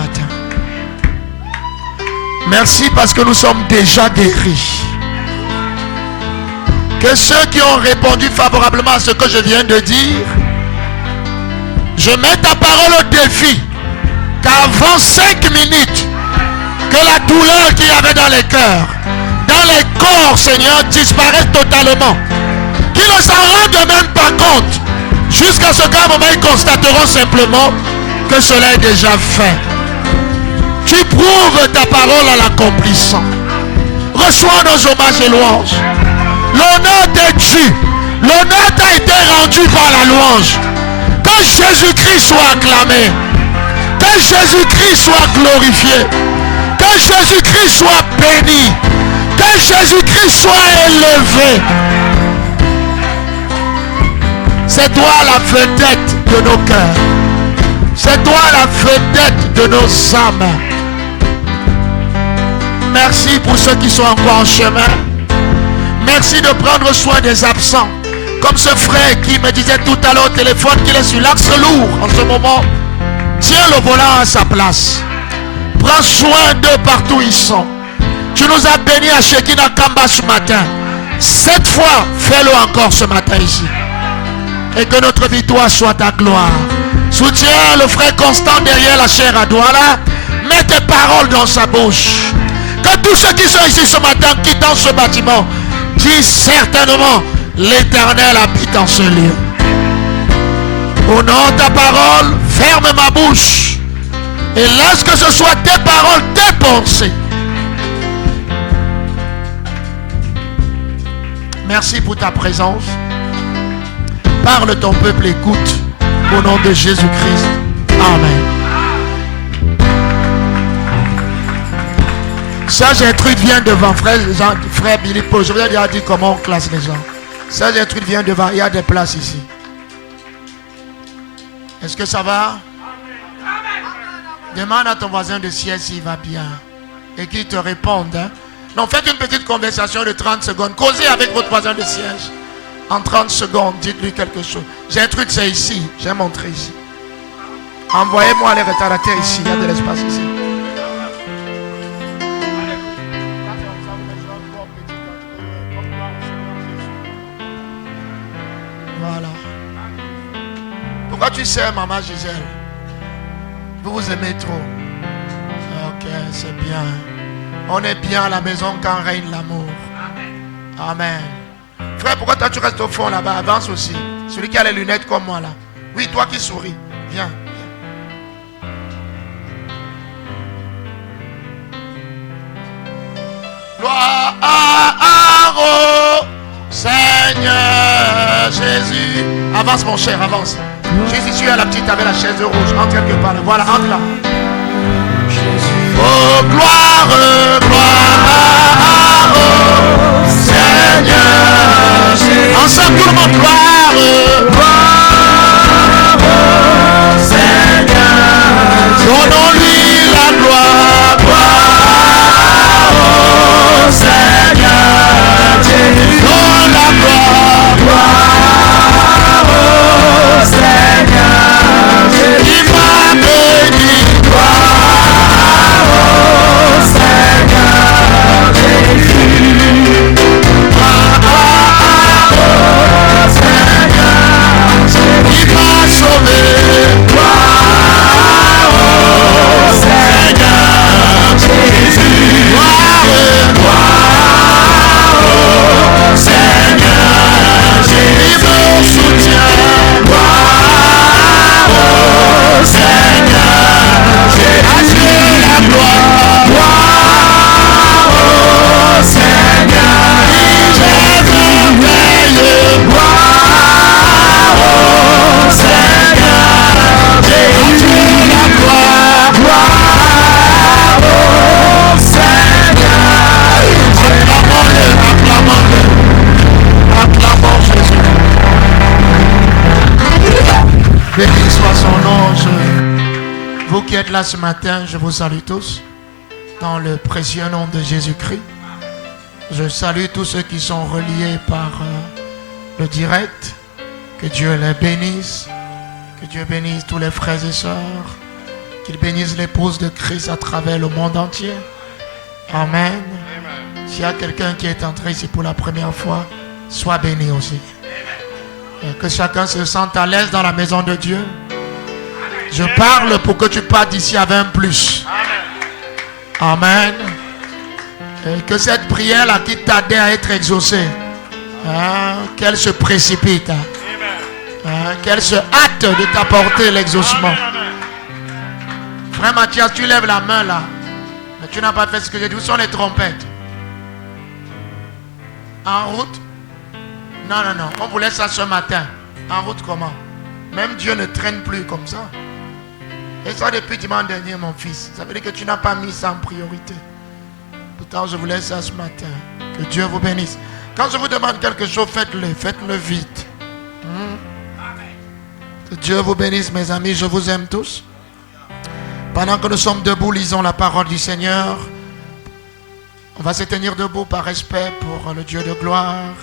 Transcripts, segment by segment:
matin. Merci parce que nous sommes déjà guéris. Que ceux qui ont répondu favorablement à ce que je viens de dire, je mets ta parole au défi qu'avant 5 minutes, que la douleur qu'il y avait dans les cœurs, dans les corps, Seigneur, disparaisse totalement. Qu'ils ne s'en rendent même pas compte. Jusqu'à ce qu'à un moment, ils constateront simplement que cela est déjà fait. Tu prouves ta parole en l'accomplissant. Reçois nos hommages et louanges. L'honneur t'est dû. L'honneur t'a été rendu par la louange. Que Jésus-Christ soit acclamé. Que Jésus-Christ soit glorifié. Que Jésus-Christ soit béni. Que Jésus-Christ soit élevé. C'est toi la vedette de nos cœurs. C'est toi la vedette de nos âmes. Merci pour ceux qui sont encore en chemin. Merci de prendre soin des absents. Comme ce frère qui me disait tout à l'heure au téléphone qu'il est sur l'axe lourd en ce moment. Tiens le volant à sa place. Prends soin d'eux partout où ils sont. Tu nous as bénis à Shekina Kamba ce matin. 7 fois, fais-le encore ce matin ici. Et que notre victoire soit ta gloire. Soutiens le frère Constant derrière la chaire à Douala. Mets tes paroles dans sa bouche. Que tous ceux qui sont ici ce matin, quittant ce bâtiment, disent certainement l'Éternel habite en ce lieu. Au nom de ta parole, ferme ma bouche. Et laisse que ce soit tes paroles, tes pensées. Merci pour ta présence. Parle, ton peuple écoute. Au nom de Jésus-Christ. Amen. Sœur Gertrude vient devant. Frère Billy Paul, je vous ai déjà dit comment on classe les gens. Sœur Gertrude vient devant. Il y a des places ici. Est-ce que ça va? Demande à ton voisin de siège s'il va bien. Et qu'il te réponde. Hein? Non, faites une petite conversation de 30 secondes. Causez avec votre voisin de siège. En 30 secondes, dites-lui quelque chose. Gertrude, c'est ici. J'ai montré ici. Envoyez-moi les retardataires ici. Il y a de l'espace ici. Voilà. Pourquoi tu sais, maman Gisèle? Vous vous aimez trop. Ok, c'est bien. On est bien à la maison quand règne l'amour. Amen. Frère, pourquoi toi tu restes au fond là-bas? Avance aussi. Celui qui a les lunettes comme moi là. Oui, toi qui souris. Viens. Gloire au Seigneur Jésus. Avance mon cher, avance. Jésus, tu es la petite avec la chaise rouge. Entre quelque part. Voilà, entre là. Oh, gloire au Seigneur. Ensemble, tout le monde, gloire au Seigneur. Donnons-lui la gloire, au Seigneur. Donne la gloire, au Seigneur. Il m'a béni, gloire au Seigneur Jésus. Il m'a sauvé. Gloire au Seigneur Jésus. Gloire au Seigneur Jésus. Il me soutient. Gloire au Seigneur Jésus. La gloire. Gloire au Seigneur. Il est merveilleux. Gloire au Seigneur Jésus. La gloire. Gloire au Seigneur. Acclamons-le, acclamons-le. Acclamons Jésus. Béni soit son nom. Vous qui êtes là ce matin, je vous salue tous. Dans le précieux nom de Jésus-Christ. Je salue tous ceux qui sont reliés par le direct. Que Dieu les bénisse. Que Dieu bénisse tous les frères et sœurs Qu'il bénisse l'épouse de Christ à travers le monde entier. Amen. S'il y a quelqu'un qui est entré ici pour la première fois, sois béni aussi. Et que chacun se sente à l'aise dans la maison de Dieu. Je parle pour que tu partes d'ici avec un plus. Amen. Et que cette prière-là qui tardait à être exaucée, qu'elle se précipite. Qu'elle se hâte de t'apporter l'exaucement. Frère Mathias, tu lèves la main là. Mais tu n'as pas fait ce que j'ai dit. Où sont les trompettes? En route? Non. On voulait ça ce matin. En route comment? Même Dieu ne traîne plus comme ça. Et ça depuis dimanche dernier, mon fils. Ça veut dire que tu n'as pas mis ça en priorité. Pourtant, je voulais ça ce matin. Que Dieu vous bénisse. Quand je vous demande quelque chose, faites-le. Faites-le vite. Que Dieu vous bénisse, mes amis. Je vous aime tous. Pendant que nous sommes debout, lisons la parole du Seigneur. On va se tenir debout par respect pour le Dieu de gloire.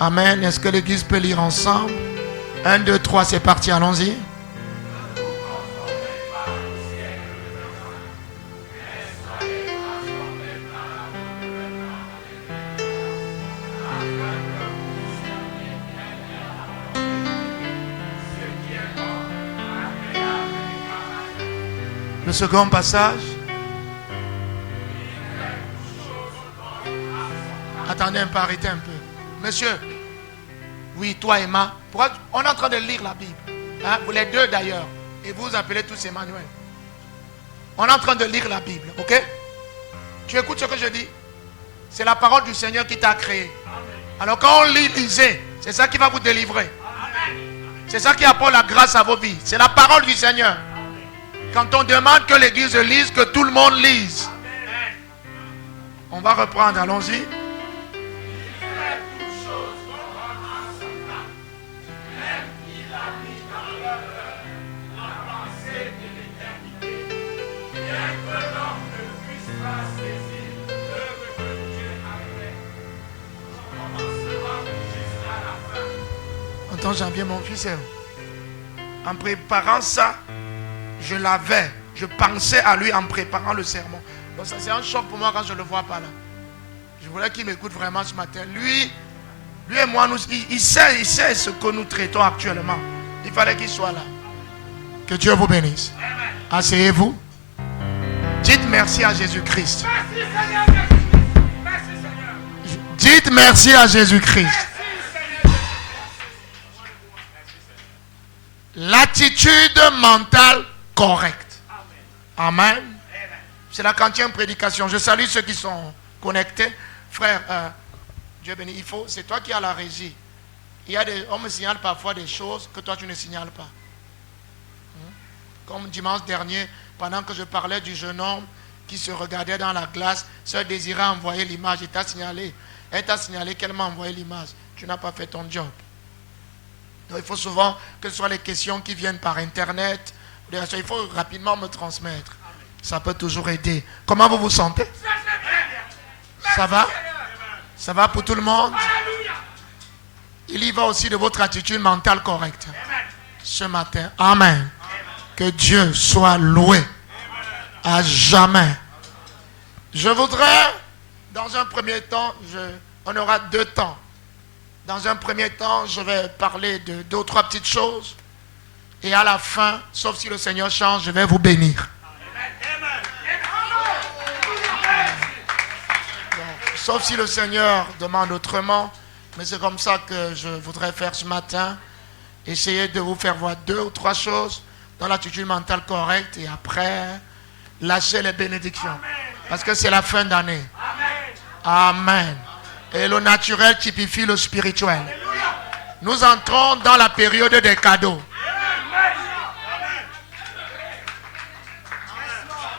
Amen. Est-ce que l'église peut lire ensemble? 1, 2, 3, c'est parti, allons-y. Le second passage. Attendez un peu, arrêtez un peu. Monsieur, oui, toi Emma, pourquoi on est en train de lire la Bible, vous les deux d'ailleurs, et vous appelez tous Emmanuel. On est en train de lire la Bible, ok? Tu écoutes ce que je dis? C'est la parole du Seigneur qui t'a créé. Alors quand on lit, lisez, c'est ça qui va vous délivrer. C'est ça qui apporte la grâce à vos vies. C'est la parole du Seigneur. Quand on demande que l'église lise, que tout le monde lise. On va reprendre, allons-y. Entends janvier, mon fils, en préparant ça, je pensais à lui en préparant le sermon. Donc ça c'est un choc pour moi quand je ne le vois pas là. Je voulais qu'il m'écoute vraiment ce matin. Lui et moi, il sait ce que nous traitons actuellement. Il fallait qu'il soit là. Que Dieu vous bénisse. Asseyez-vous. Dites merci à Jésus-Christ. Dites merci à Jésus-Christ. L'attitude mentale correcte. Amen. C'est la 40e prédication. Je salue ceux qui sont connectés. Frère, Dieu béni, c'est toi qui as la régie. On me signale parfois des choses que toi tu ne signales pas. Comme dimanche dernier, pendant que je parlais du jeune homme qui se regardait dans la glace, Sœur désirait envoyer l'image. Elle t'a signalé qu'elle m'a envoyé l'image. Tu n'as pas fait ton job. Donc, il faut souvent que ce soit les questions qui viennent par internet. Il faut rapidement me transmettre. Ça peut toujours aider. Comment vous vous sentez? Ça va? Ça va pour tout le monde? Il y va aussi de votre attitude mentale correcte. Ce matin. Amen. Que Dieu soit loué à jamais. Je voudrais, dans un premier temps, on aura 2 temps. Dans un premier temps, je vais parler de 2 ou 3 petites choses. Et à la fin, sauf si le Seigneur change, je vais vous bénir. Donc, sauf si le Seigneur demande autrement. Mais c'est comme ça que je voudrais faire ce matin. Essayer de vous faire voir 2 ou 3 choses dans l'attitude mentale correcte. Et après, lâcher les bénédictions. Parce que c'est la fin d'année. Amen. Et le naturel typifie le spirituel. Nous entrons dans la période des cadeaux.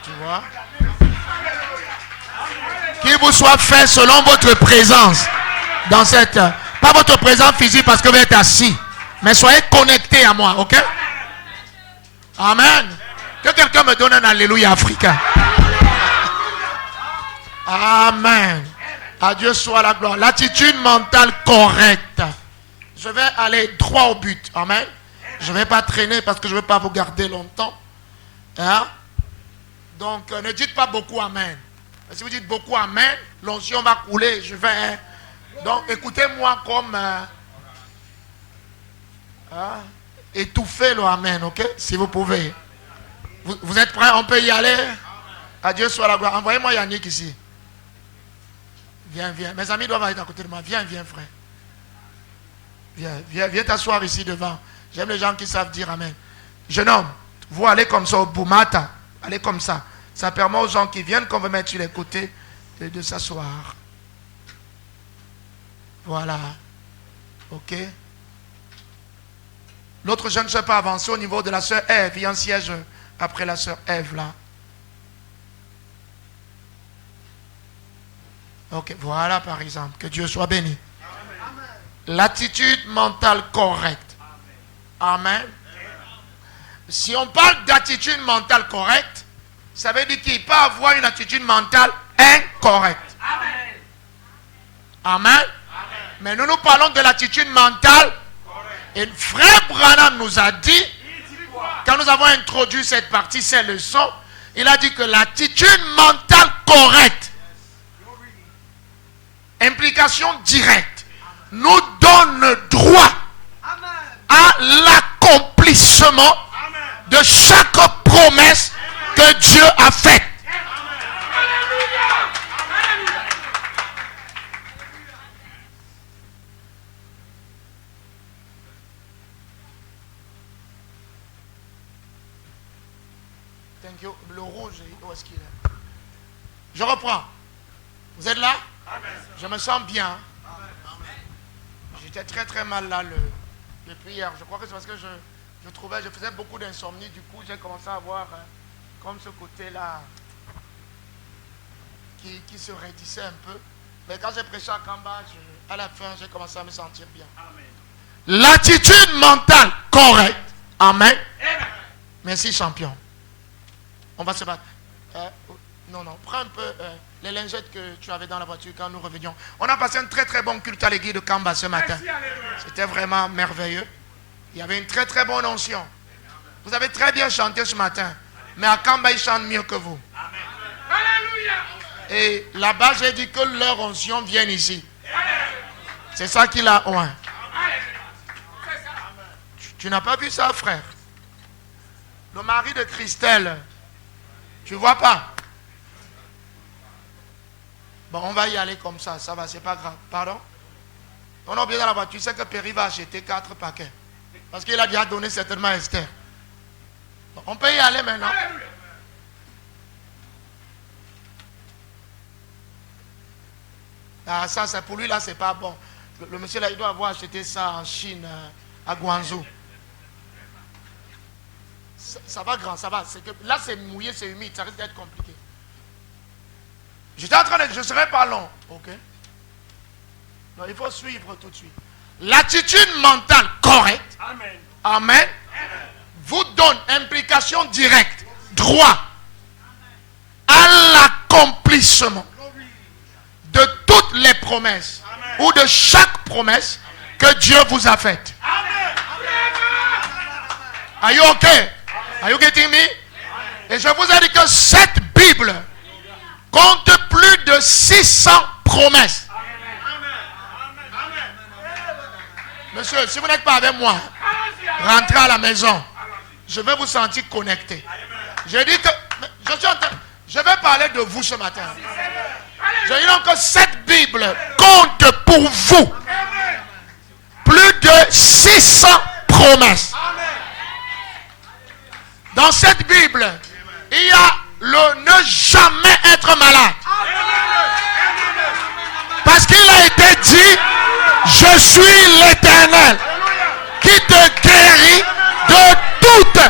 Tu vois? Qu'il vous soit fait selon votre présence. Dans cette... Pas votre présence physique parce que vous êtes assis. Mais soyez connectés à moi, ok? Amen. Que quelqu'un me donne un alléluia africain. Amen. À Dieu soit la gloire. L'attitude mentale correcte. Je vais aller droit au but. Amen. Je ne vais pas traîner parce que je ne veux pas vous garder longtemps. Hein? Donc, ne dites pas beaucoup amen. Si vous dites beaucoup amen, l'onction va couler. Je vais... Donc, écoutez-moi comme... étouffez le amen, ok? Si vous pouvez. Vous êtes prêts? On peut y aller? Adieu soit la gloire. Envoyez-moi Yannick ici. Viens, viens. Mes amis doivent être à côté de moi. Viens, viens, frère. Viens, viens t'asseoir ici devant. J'aime les gens qui savent dire amen. Jeune homme, vous allez comme ça au Boumata. Allez comme ça. Ça permet aux gens qui viennent qu'on veut mettre sur les côtés de s'asseoir. Voilà. Ok. L'autre jeune ne peut pas avancer au niveau de la sœur Ève. Il y a un siège après la sœur Ève là. Ok, voilà par exemple. Que Dieu soit béni. L'attitude mentale correcte. Amen. Si on parle d'attitude mentale correcte, ça veut dire qu'il peut avoir une attitude mentale incorrecte. Amen. Mais nous parlons de l'attitude mentale. Et frère Branham nous a dit, quand nous avons introduit cette partie, ces leçons, il a dit que l'attitude mentale correcte, implication directe, nous donne droit à l'accomplissement de chaque promesse que Dieu a faite. Thank you. Le rouge, où est-ce qu'il est? Je reprends. Vous êtes là? Je me sens bien. J'étais très très mal là depuis hier. Je crois que c'est parce que je faisais beaucoup d'insomnie. Du coup, j'ai commencé à avoir comme ce côté-là qui se raidissait un peu. Mais quand j'ai prêché à Kamba, à la fin, j'ai commencé à me sentir bien. L'attitude mentale correcte. Amen. Merci, champion. On va se battre. Non, prends un peu les lingettes que tu avais dans la voiture quand nous revenions. On a passé un très très bon culte à l'église de Kamba ce matin. C'était vraiment merveilleux. Il y avait une très très bonne onction. Vous avez très bien chanté ce matin. Mais à Kamba, ils chantent mieux que vous. Et là-bas, j'ai dit que leur onction vienne ici. C'est ça qu'il a. Ouais. Tu n'as pas vu ça, frère? Le mari de Christelle. Tu vois pas? Bon, on va y aller comme ça. Ça va, c'est pas grave. Pardon? On a oublié dans la voiture. Tu sais que Perry va acheter 4 paquets. Parce qu'il a déjà donné certainement à Esther. Bon, on peut y aller maintenant. Ah, ça, c'est pour lui, là, c'est pas bon. Le monsieur, là, il doit avoir acheté ça en Chine, à Guangzhou. Ça va grand, ça va. Que, là, c'est mouillé, c'est humide. Ça risque d'être compliqué. J'étais en train de... Je ne serai pas long. Ok? Non, il faut suivre tout de suite. L'attitude mentale correcte. Amen. Amen. Vous donne implication directe, droit à l'accomplissement de toutes les promesses ou de chaque promesse que Dieu vous a faite. Are you okay? Are you getting me? Et je vous ai dit que cette Bible compte plus de 600 promesses. Monsieur, si vous n'êtes pas avec moi, rentrez à la maison. Je vais vous sentir connecté. J'ai dit que je vais parler de vous ce matin. Je dis donc que cette Bible compte pour vous plus de 600 promesses. Dans cette Bible, il y a le ne jamais être malade. Parce qu'il a été dit, je suis l'Éternel qui te guérit de toutes.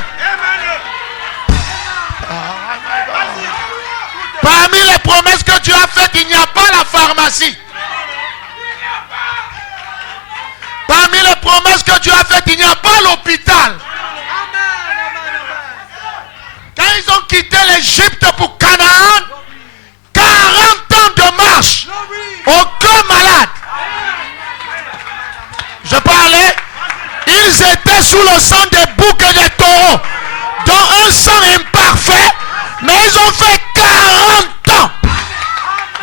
Parmi les promesses que Dieu a faites, il n'y a pas la pharmacie. Parmi les promesses que Dieu a faites, il n'y a pas l'hôpital. Quand ils ont quitté l'Égypte pour Canaan, 40 ans de marche, aucun malade. Je parlais, ils étaient sous le sang des boucs et des taureaux, dont un sang imparfait. ils ont fait 40 ans.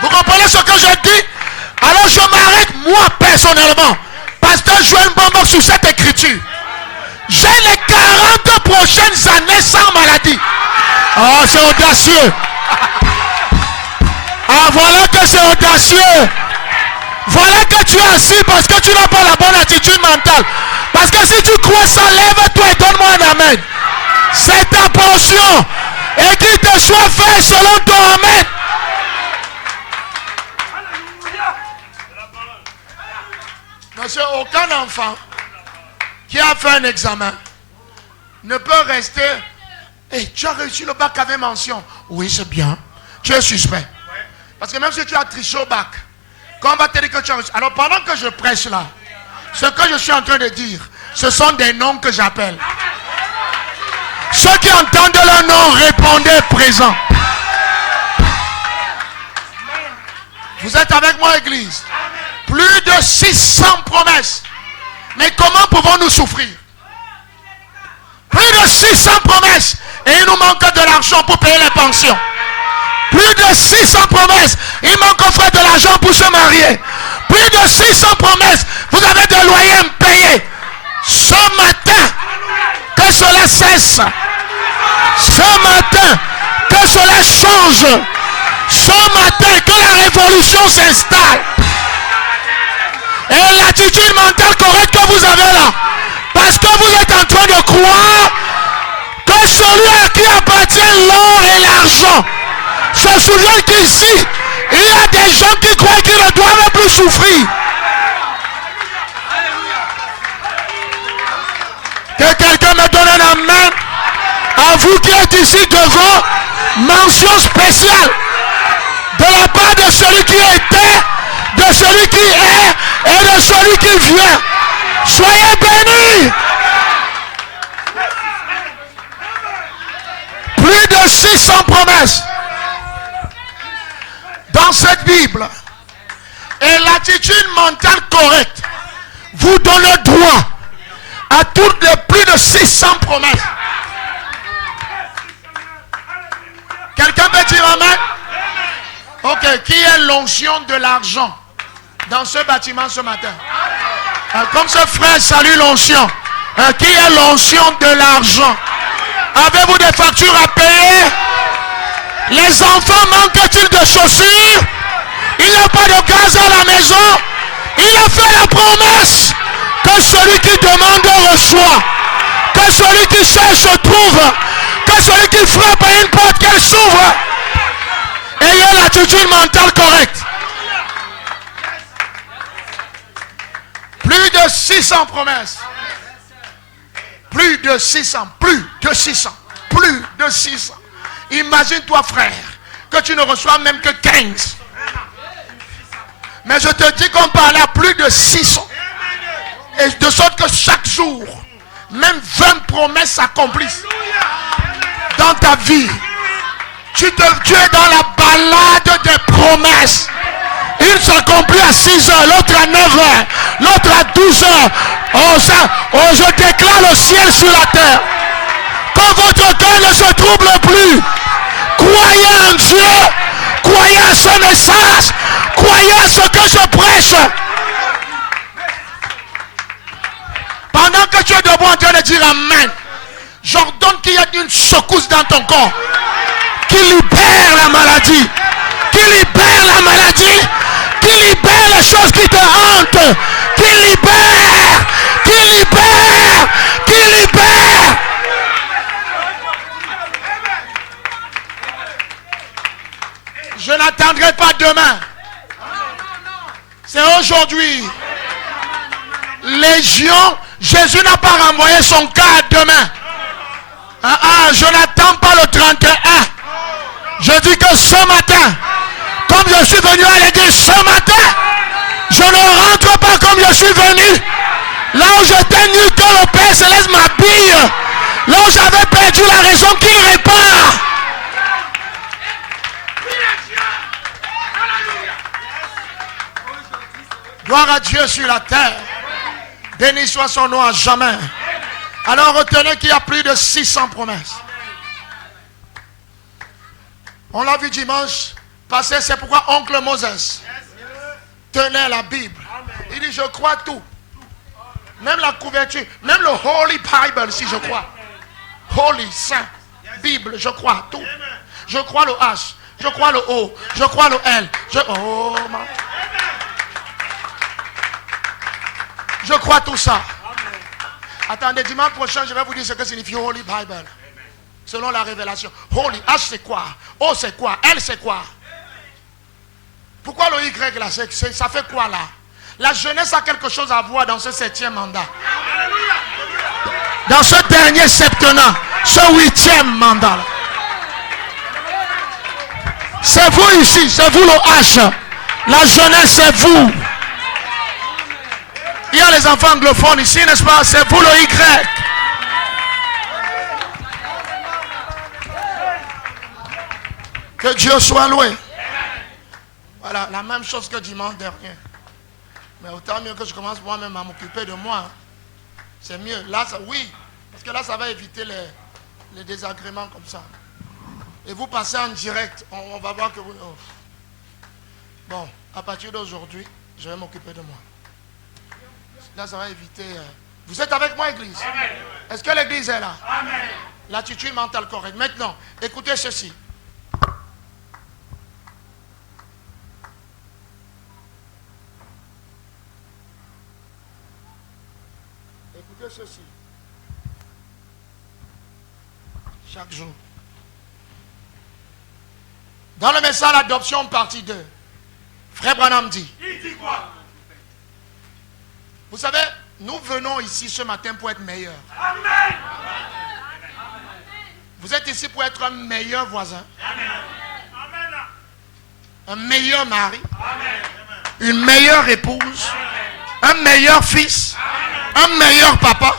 Vous comprenez ce que je dis? Alors je m'arrête, moi personnellement, pasteur Joël Mbombo, sur cette écriture. J'ai les 40 prochaines années sans maladie. Oh, c'est audacieux. Ah, voilà que c'est audacieux. Voilà que tu es assis parce que tu n'as pas la bonne attitude mentale. Parce que si tu crois ça, lève-toi et donne-moi un amen. C'est ta portion. Et qu'il te soit fait selon ton amen. Monsieur, aucun enfant qui a fait un examen ne peut rester. Hey, tu as réussi le bac avec mention. Oui, c'est bien. Tu es suspect. Parce que même si tu as triché au bac, quand on va te dire que tu as réussi. Alors pendant que je prêche là, ce que je suis en train de dire, ce sont des noms que j'appelle. Ceux qui entendent leur nom, répondez présent. Vous êtes avec moi, église? Plus de 600 promesses. Mais comment pouvons-nous souffrir? Plus de 600 promesses. Et il nous manque de l'argent pour payer les pensions. Plus de 600 promesses. Il manque aux frères de l'argent pour se marier. Plus de 600 promesses. Vous avez des loyers impayés. Ce matin, que cela cesse. Ce matin, que cela change. Ce matin, que la révolution s'installe. Et l'attitude mentale correcte que vous avez là, parce que vous êtes en train de croire que celui à qui appartient l'or et l'argent se souvient qu'ici, il y a des gens qui croient qu'ils ne doivent plus souffrir. Que quelqu'un me donne un amen. À vous qui êtes ici devant, mention spéciale de la part de celui qui était, de celui qui est et de celui qui vient. Soyez bénis. Plus de 600 promesses dans cette Bible. Et l'attitude mentale correcte vous donne le droit à toutes les plus de 600 promesses. Quelqu'un peut dire amen? Ok, qui est l'onction de l'argent dans ce bâtiment ce matin? Comme ce frère salue l'onction. Qui est l'onction de l'argent? Avez-vous des factures à payer? Les enfants manquent-ils de chaussures? Il n'y a pas de gaz à la maison. Il a fait la promesse que celui qui demande reçoit, que celui qui cherche trouve, que celui qui frappe à une porte qu'elle s'ouvre. Ayez l'attitude mentale correcte. Plus de 600 promesses. Plus de 600. Plus de 600. Plus de 600. Imagine-toi, frère, que tu ne reçois même que 15. Mais je te dis qu'on parle à plus de 600. Et de sorte que chaque jour, même 20 promesses s'accomplissent dans ta vie. Tu es dans la balade des promesses. Une s'accomplit à 6 heures, l'autre à 9 heures, l'autre à 12 heures. Je déclare le ciel sur la terre. Quand votre cœur ne se trouble plus, croyez en Dieu, croyez à ce message, croyez à ce que je prêche. Pendant que tu es debout en train de dire amen, j'ordonne qu'il y ait une secousse dans ton corps qui libère la maladie, qui libère la maladie, qui libère les choses qui te hantent, qui libère, qui libère, qui libère. Je n'attendrai pas demain. C'est aujourd'hui. Légion, Jésus n'a pas renvoyé son cas à demain. Je n'attends pas le 31. Je dis que ce matin, comme je suis venu à l'église ce matin, je ne rentre pas comme je suis venu. Là où j'étais nu, que le Père Céleste m'habille. Là où j'avais perdu la raison, qu'il répare. Gloire à Dieu sur la terre. Béni soit son nom à jamais. Alors retenez qu'il y a plus de 600 promesses. On l'a vu dimanche passé, c'est pourquoi oncle Moses tenait la Bible. Il dit, je crois tout. Même la couverture, même le Holy Bible, si je crois. Holy, Saint, Bible, je crois tout. Je crois le H, je crois le O, je crois le L. Je crois tout ça. Attendez, dimanche prochain, je vais vous dire ce que signifie Holy Bible. Selon la révélation. Holy, H c'est quoi? O c'est quoi? L c'est quoi? Pourquoi le Y là? Ça fait quoi là? La jeunesse a quelque chose à voir dans ce 7e mandat. Dans ce dernier septennat. Ce 8e mandat. C'est vous ici. C'est vous le H. La jeunesse c'est vous. Il y a les enfants anglophones ici, n'est-ce pas? C'est vous le Y. Que Dieu soit loué. Voilà, la même chose que dimanche dernier. Mais autant mieux que je commence moi-même à m'occuper de moi. C'est mieux. Là, ça, oui. Parce que là, ça va éviter les désagréments comme ça. Et vous passez en direct. On va voir que vous... Oh. Bon, à partir d'aujourd'hui, je vais m'occuper de moi. Là, ça va éviter... Vous êtes avec moi, Église? Est-ce que l'Église est là? Amen. L'attitude mentale correcte. Maintenant, écoutez ceci. Écoutez ceci. Chaque jour. Dans le message d'adoption, partie 2, Frère Branham dit. Il dit quoi? Vous savez, nous venons ici ce matin pour être meilleurs. Amen. Vous êtes ici pour être un meilleur voisin. Amen. Un meilleur mari. Amen. Une meilleure épouse. Amen. Un meilleur fils. Amen. Un meilleur papa.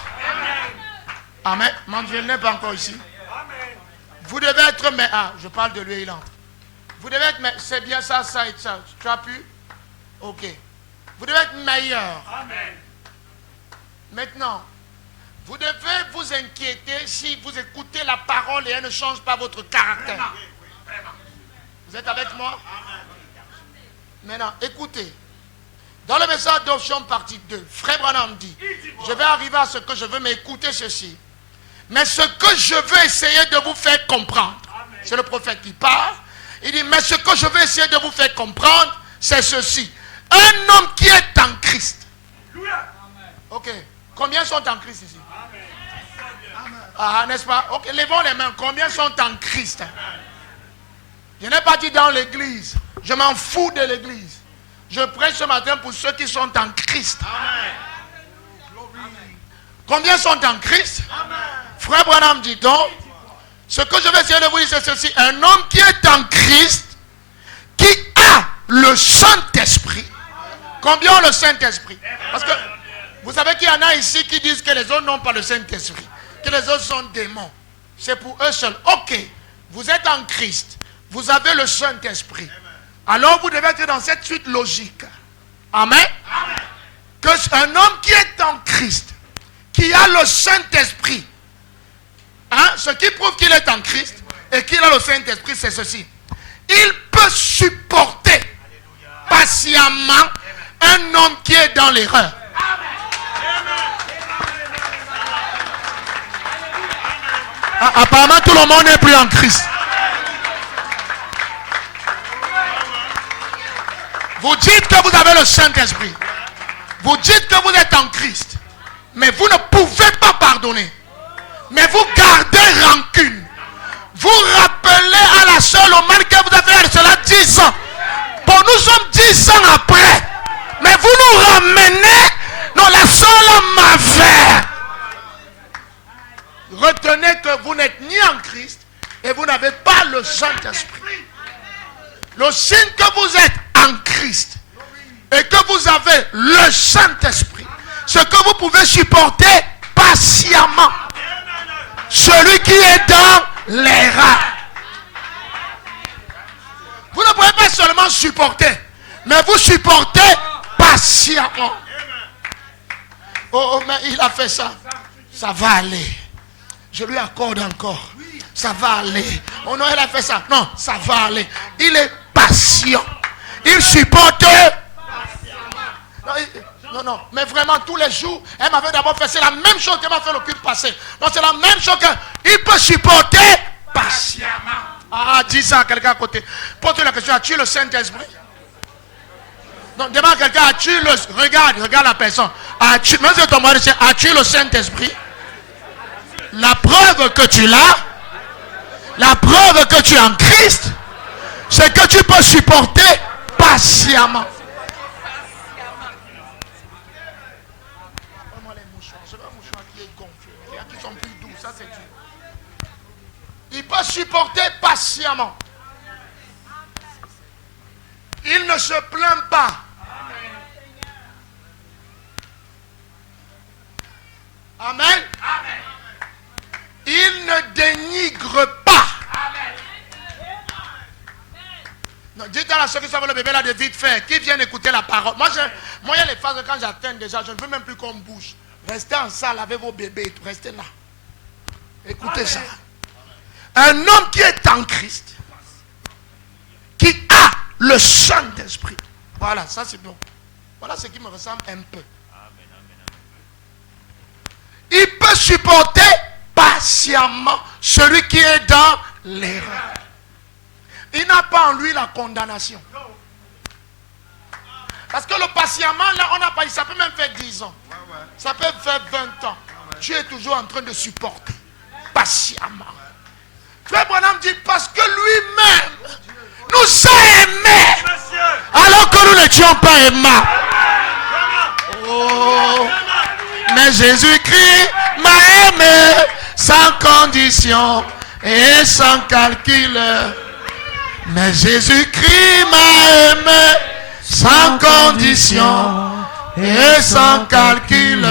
Amen. Manuel n'est pas encore ici. Amen. Vous devez être meilleur. Ah, je parle de lui, il entre. Vous devez être meilleur. C'est bien ça, ça et ça. Tu as pu? Ok. Vous devez être meilleur. Amen. Maintenant, vous devez vous inquiéter si vous écoutez la parole et elle ne change pas votre caractère. Vous êtes avec moi? Maintenant, écoutez. Dans le message d'adoption partie 2, Frère Branham dit, je vais arriver à ce que je veux, mais écoutez ceci. Mais ce que je veux essayer de vous faire comprendre, c'est le prophète qui parle, il dit, mais ce que je veux essayer de vous faire comprendre, c'est ceci. Un homme qui est en Christ. Ok. Combien sont en Christ ici? Ah, n'est-ce pas? Ok, levons les mains. Combien sont en Christ? Je n'ai pas dit dans l'église. Je m'en fous de l'église. Je prêche ce matin pour ceux qui sont en Christ. Combien sont en Christ? Frère Branham dit donc, ce que je vais essayer de vous dire, c'est ceci. Un homme qui est en Christ, qui a le Saint-Esprit. Combien ont le Saint-Esprit? Parce que vous savez qu'il y en a ici qui disent que les autres n'ont pas le Saint-Esprit. Que les autres sont démons. C'est pour eux seuls. Ok, vous êtes en Christ. Vous avez le Saint-Esprit. Alors vous devez être dans cette suite logique. Amen. Que un homme qui est en Christ, qui a le Saint-Esprit, hein, ce qui prouve qu'il est en Christ et qu'il a le Saint-Esprit, c'est ceci. Il peut supporter patiemment un homme qui est dans l'erreur. Apparemment, tout le monde n'est plus en Christ. Vous dites que vous avez le Saint-Esprit. Vous dites que vous êtes en Christ. Mais vous ne pouvez pas pardonner. Mais vous gardez rancune. Vous rappelez à la seule au mal que vous avez fait cela 10 ans. Bon, nous sommes 10 ans après. Mais vous nous ramenez dans la seule m'avait. Retenez que vous n'êtes ni en Christ et vous n'avez pas le Saint-Esprit. Le signe que vous êtes en Christ et que vous avez le Saint-Esprit, ce que vous pouvez supporter patiemment. Celui qui est dans l'erreur. Vous ne pouvez pas seulement supporter, mais vous supportez patiemment. Oh, mais il a fait ça. Ça va aller. Je lui accorde encore. ça va aller. Oh non, elle a fait ça. Non, ça va aller. Il est patient. Il supporte. Non, mais vraiment tous les jours, elle m'avait d'abord fait, c'est la même chose qu'elle m'a fait le culte passé. Donc c'est la même chose qu'il peut supporter patiemment. Ah, dis ça à quelqu'un à côté. Pose-toi la question, as-tu le Saint-Esprit? Donc demande à quelqu'un, as-tu le... Regarde la personne. As-tu le Saint-Esprit? La preuve que tu l'as, la preuve que tu es en Christ, c'est que tu peux supporter patiemment. Il peut supporter patiemment. Il ne se plaint pas. Amen. Il ne dénigre pas. Non, dites à ceux qui savent le bébé là de vite fait, qui viennent écouter la parole. Moi, il y a les phases quand j'atteins déjà, je ne veux même plus qu'on bouge. Restez en salle avec vos bébés et tout. Restez là. Écoutez ça. Un homme qui est en Christ, qui a le Saint-Esprit. Voilà, ça c'est bon. Voilà ce qui me ressemble un peu. Il peut supporter patiemment celui qui est dans l'erreur. Il n'a pas en lui la condamnation. Parce que le patiemment, là, on n'a pas, ça peut même faire 10 ans. Ça peut faire 20 ans. Tu es toujours en train de supporter patiemment. Frère Branham dit parce que lui-même nous a aimés alors que nous n'étions pas aimables. Oh, mais Jésus-Christ m'a aimé sans condition et sans calcul. Mais Jésus-Christ m'a aimé sans condition et sans calcul.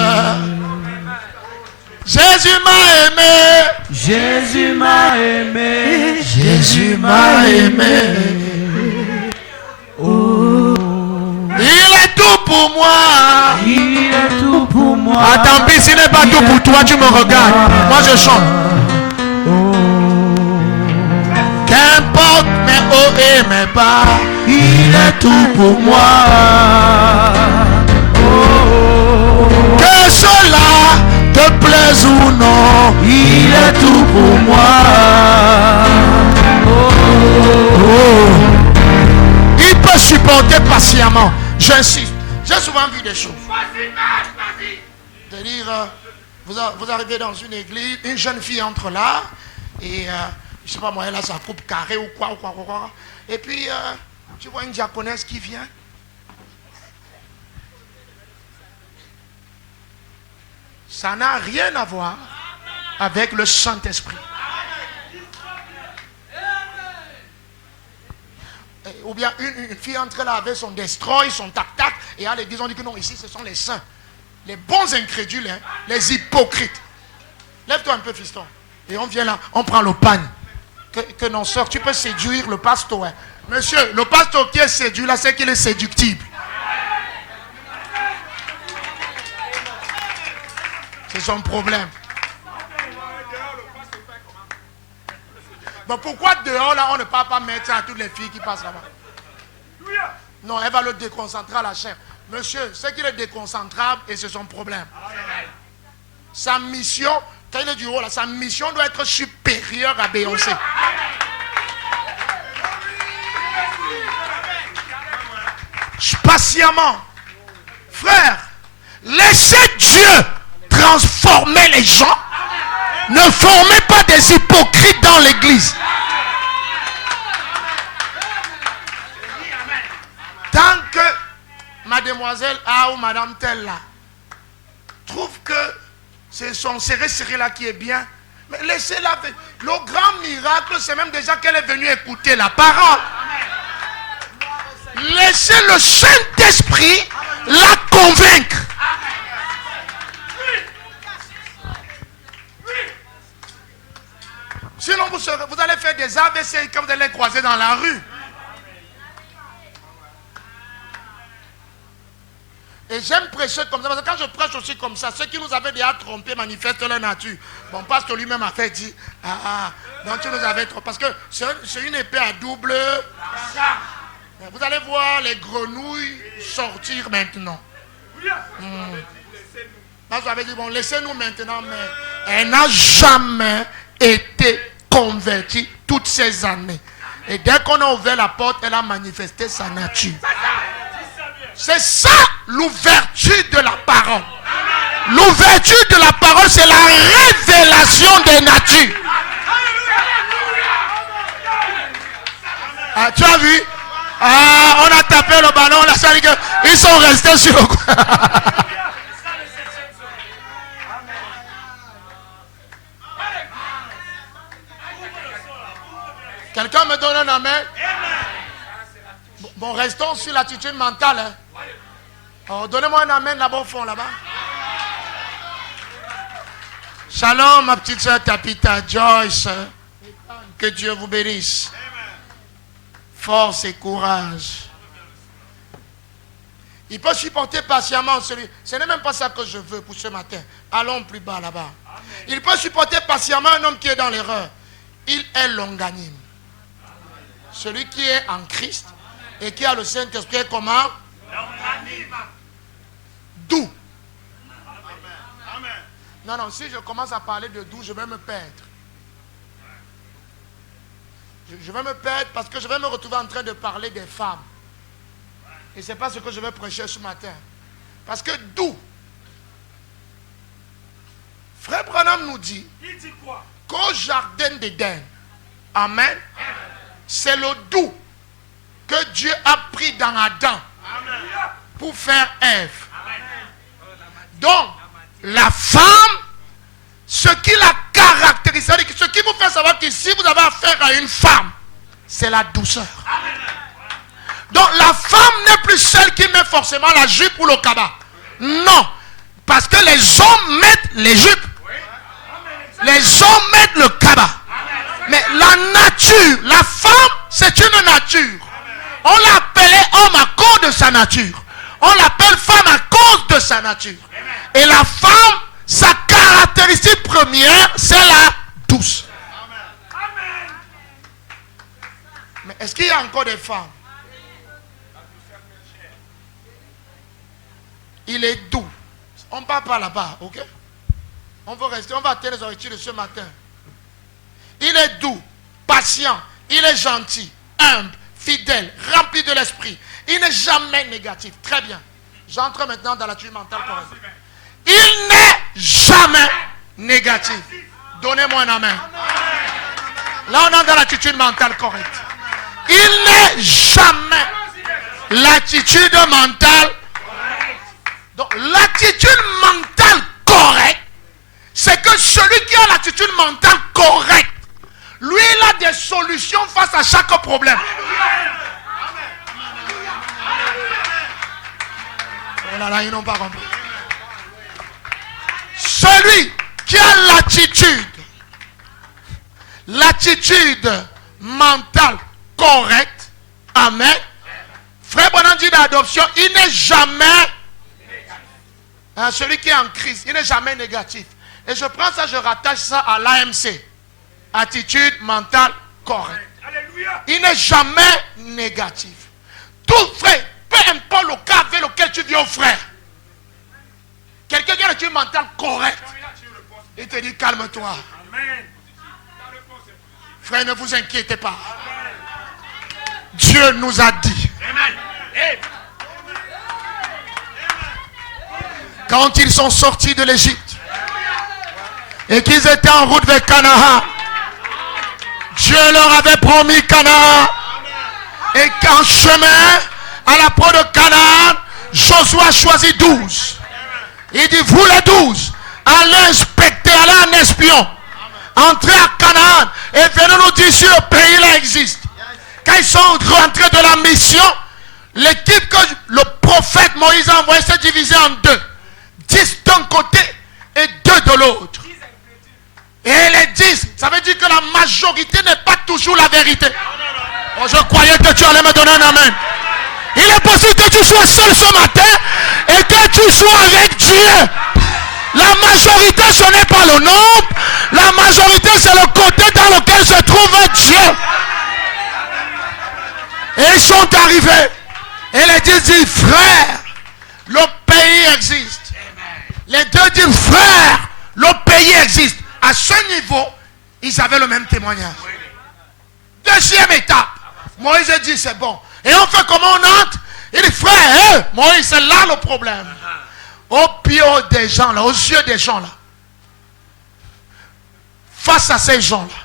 Jésus m'a aimé. Jésus m'a aimé. Jésus m'a aimé. Oh. Il est tout pour moi. Il est tout pour moi. Ah, tant pis, s'il n'est pas tout pour toi, tu me regardes. Moi je chante. Qu'importe mes hauts et mes bas, il est tout pour moi. Que cela te plaise ou non, il est tout pour moi. Il peut supporter patiemment. J'insiste. J'ai souvent vu des choses. C'est-à-dire, vous arrivez dans une église, une jeune fille entre là, et je sais pas moi, elle a sa coupe carrée ou quoi. Et puis, tu vois une diaconesse qui vient. Ça n'a rien à voir avec le Saint-Esprit. Ou bien une fille entre là avec son destroy, son tac-tac, et à l'église on dit que non, ici ce sont les saints. Les bons incrédules, hein, les hypocrites. Lève-toi un peu, fiston. Et on vient là, on prend le pagne. Que non, sœur, tu peux séduire le pasteur. Hein. Monsieur, le pasteur qui est séduit là, c'est qu'il est séductible. C'est son problème. Bon, pourquoi dehors là on ne peut pas mettre ça à toutes les filles qui passent là-bas? Non, elle va le déconcentrer à la chair. Monsieur, c'est qu'il est déconcentrable et c'est son problème. Sa mission, quand il est du haut là, sa mission doit être supérieure à Beyoncé. Patiemment. Frère, laissez Dieu transformer les gens. Ne formez pas des hypocrites dans l'église. Tant que mademoiselle A ou madame telle là trouve que c'est son serré là qui est bien, mais laissez-la. Le grand miracle, c'est même déjà qu'elle est venue écouter la parole. Laissez le Saint-Esprit la convaincre. Sinon, vous allez faire des AVC quand vous allez les croiser dans la rue. Et j'aime prêcher comme ça, parce que quand je prêche aussi comme ça, ceux qui nous avaient déjà trompés manifestent leur nature. Bon, parce que lui-même a fait dire, donc tu nous avais trompés. Parce que c'est une épée à double. Vous allez voir les grenouilles sortir maintenant. Vous avez dit, bon, laissez-nous maintenant, mais elle n'a jamais été convertie toutes ces années. Et dès qu'on a ouvert la porte, elle a manifesté sa nature. C'est ça l'ouverture de la parole. L'ouverture de la parole, c'est la révélation des natures. Ah, tu as vu? Ah, on a tapé le ballon, là, ça dit qu'ils sont restés sur le coin. Quelqu'un me donne un amen? Bon, restons sur l'attitude mentale. Hein. Oh, donnez-moi un amen là-bas au fond, là-bas. Shalom, ma petite soeur Tapita Joyce. Que Dieu vous bénisse. Force et courage. Il peut supporter patiemment celui. Ce n'est même pas ça que je veux pour ce matin. Allons plus bas là-bas. Il peut supporter patiemment un homme qui est dans l'erreur. Il est longanime. Celui qui est en Christ et qui a le Saint-Esprit est comment? Doux. Non, si je commence à parler de doux, je vais me perdre. Je vais me perdre parce que je vais me retrouver en train de parler des femmes. Et ce n'est pas ce que je vais prêcher ce matin. Parce que doux. Frère Branham nous dit qu'au jardin d'Éden, amen, c'est le doux que Dieu a pris dans Adam pour faire Ève. Donc, la femme, ce qui la caractérise, ce qui vous fait savoir que si vous avez affaire à une femme, c'est la douceur. Donc, la femme n'est plus celle qui met forcément la jupe ou le cabas. Non, parce que les hommes mettent les jupes. Les hommes mettent le cabas. Mais la nature, la femme, c'est une nature. On l'appelait homme à cause de sa nature. On l'appelle femme à cause de sa nature. Et la femme, sa caractéristique première, c'est la douce. Mais est-ce qu'il y a encore des femmes? Il est doux. On ne parle pas là-bas, ok? On va rester, on va atteindre les origines de ce matin. Il est doux, patient, il est gentil, humble, fidèle, rempli de l'esprit. Il n'est jamais négatif. Très bien. J'entre maintenant dans l'attitude mentale correcte. Il n'est jamais négatif. Donnez-moi un amen. Là, on est dans l'attitude mentale correcte. Il n'est jamais l'attitude mentale. Donc, l'attitude mentale correcte, c'est que celui qui a l'attitude mentale correcte, lui, il a des solutions face à chaque problème. Oh là là, ils n'ont pas compris. Celui qui a l'attitude mentale correcte, amen. Frère Branham dit d'adoption, il n'est jamais, celui qui est en crise, il n'est jamais négatif. Et je prends ça, je rattache ça à l'AMC. Attitude mentale correcte. Il n'est jamais négatif. Tout frère, peu importe le cas avec lequel tu viens au frère. Quelqu'un qui a l'attitude mentale correcte, il te dit calme-toi. Frère, ne vous inquiétez pas. Dieu nous a dit. Quand ils sont sortis de l'Égypte et qu'ils étaient en route vers Canaan, Dieu leur avait promis Canaan. Et qu'en chemin, à la porte de Canaan, Josué a choisi 12. Il dit, vous les 12, allez inspecter, allez en espion. Entrez à Canaan et venez nous dire si le pays là existe. Quand ils sont rentrés de la mission, l'équipe que le prophète Moïse a envoyé s'est divisée en deux. 10 d'un côté et 2 de l'autre. Et les 10, ça veut dire que la majorité n'est pas toujours la vérité. Oh, je croyais que tu allais me donner un amen. Il est possible que tu sois seul ce matin et que tu sois avec Dieu. La majorité, ce n'est pas le nombre. La majorité, c'est le côté dans lequel se trouve Dieu. Et ils sont arrivés. Et les deux disent, frère, le pays existe. Les deux disent, frère, le pays existe. À ce niveau, ils avaient le même témoignage. Deuxième étape. Moïse dit, c'est bon. Et on fait comment on entre? Il dit, frère, Moïse, c'est là le problème. Au pied des gens là, aux yeux des gens là. Face à ces gens là,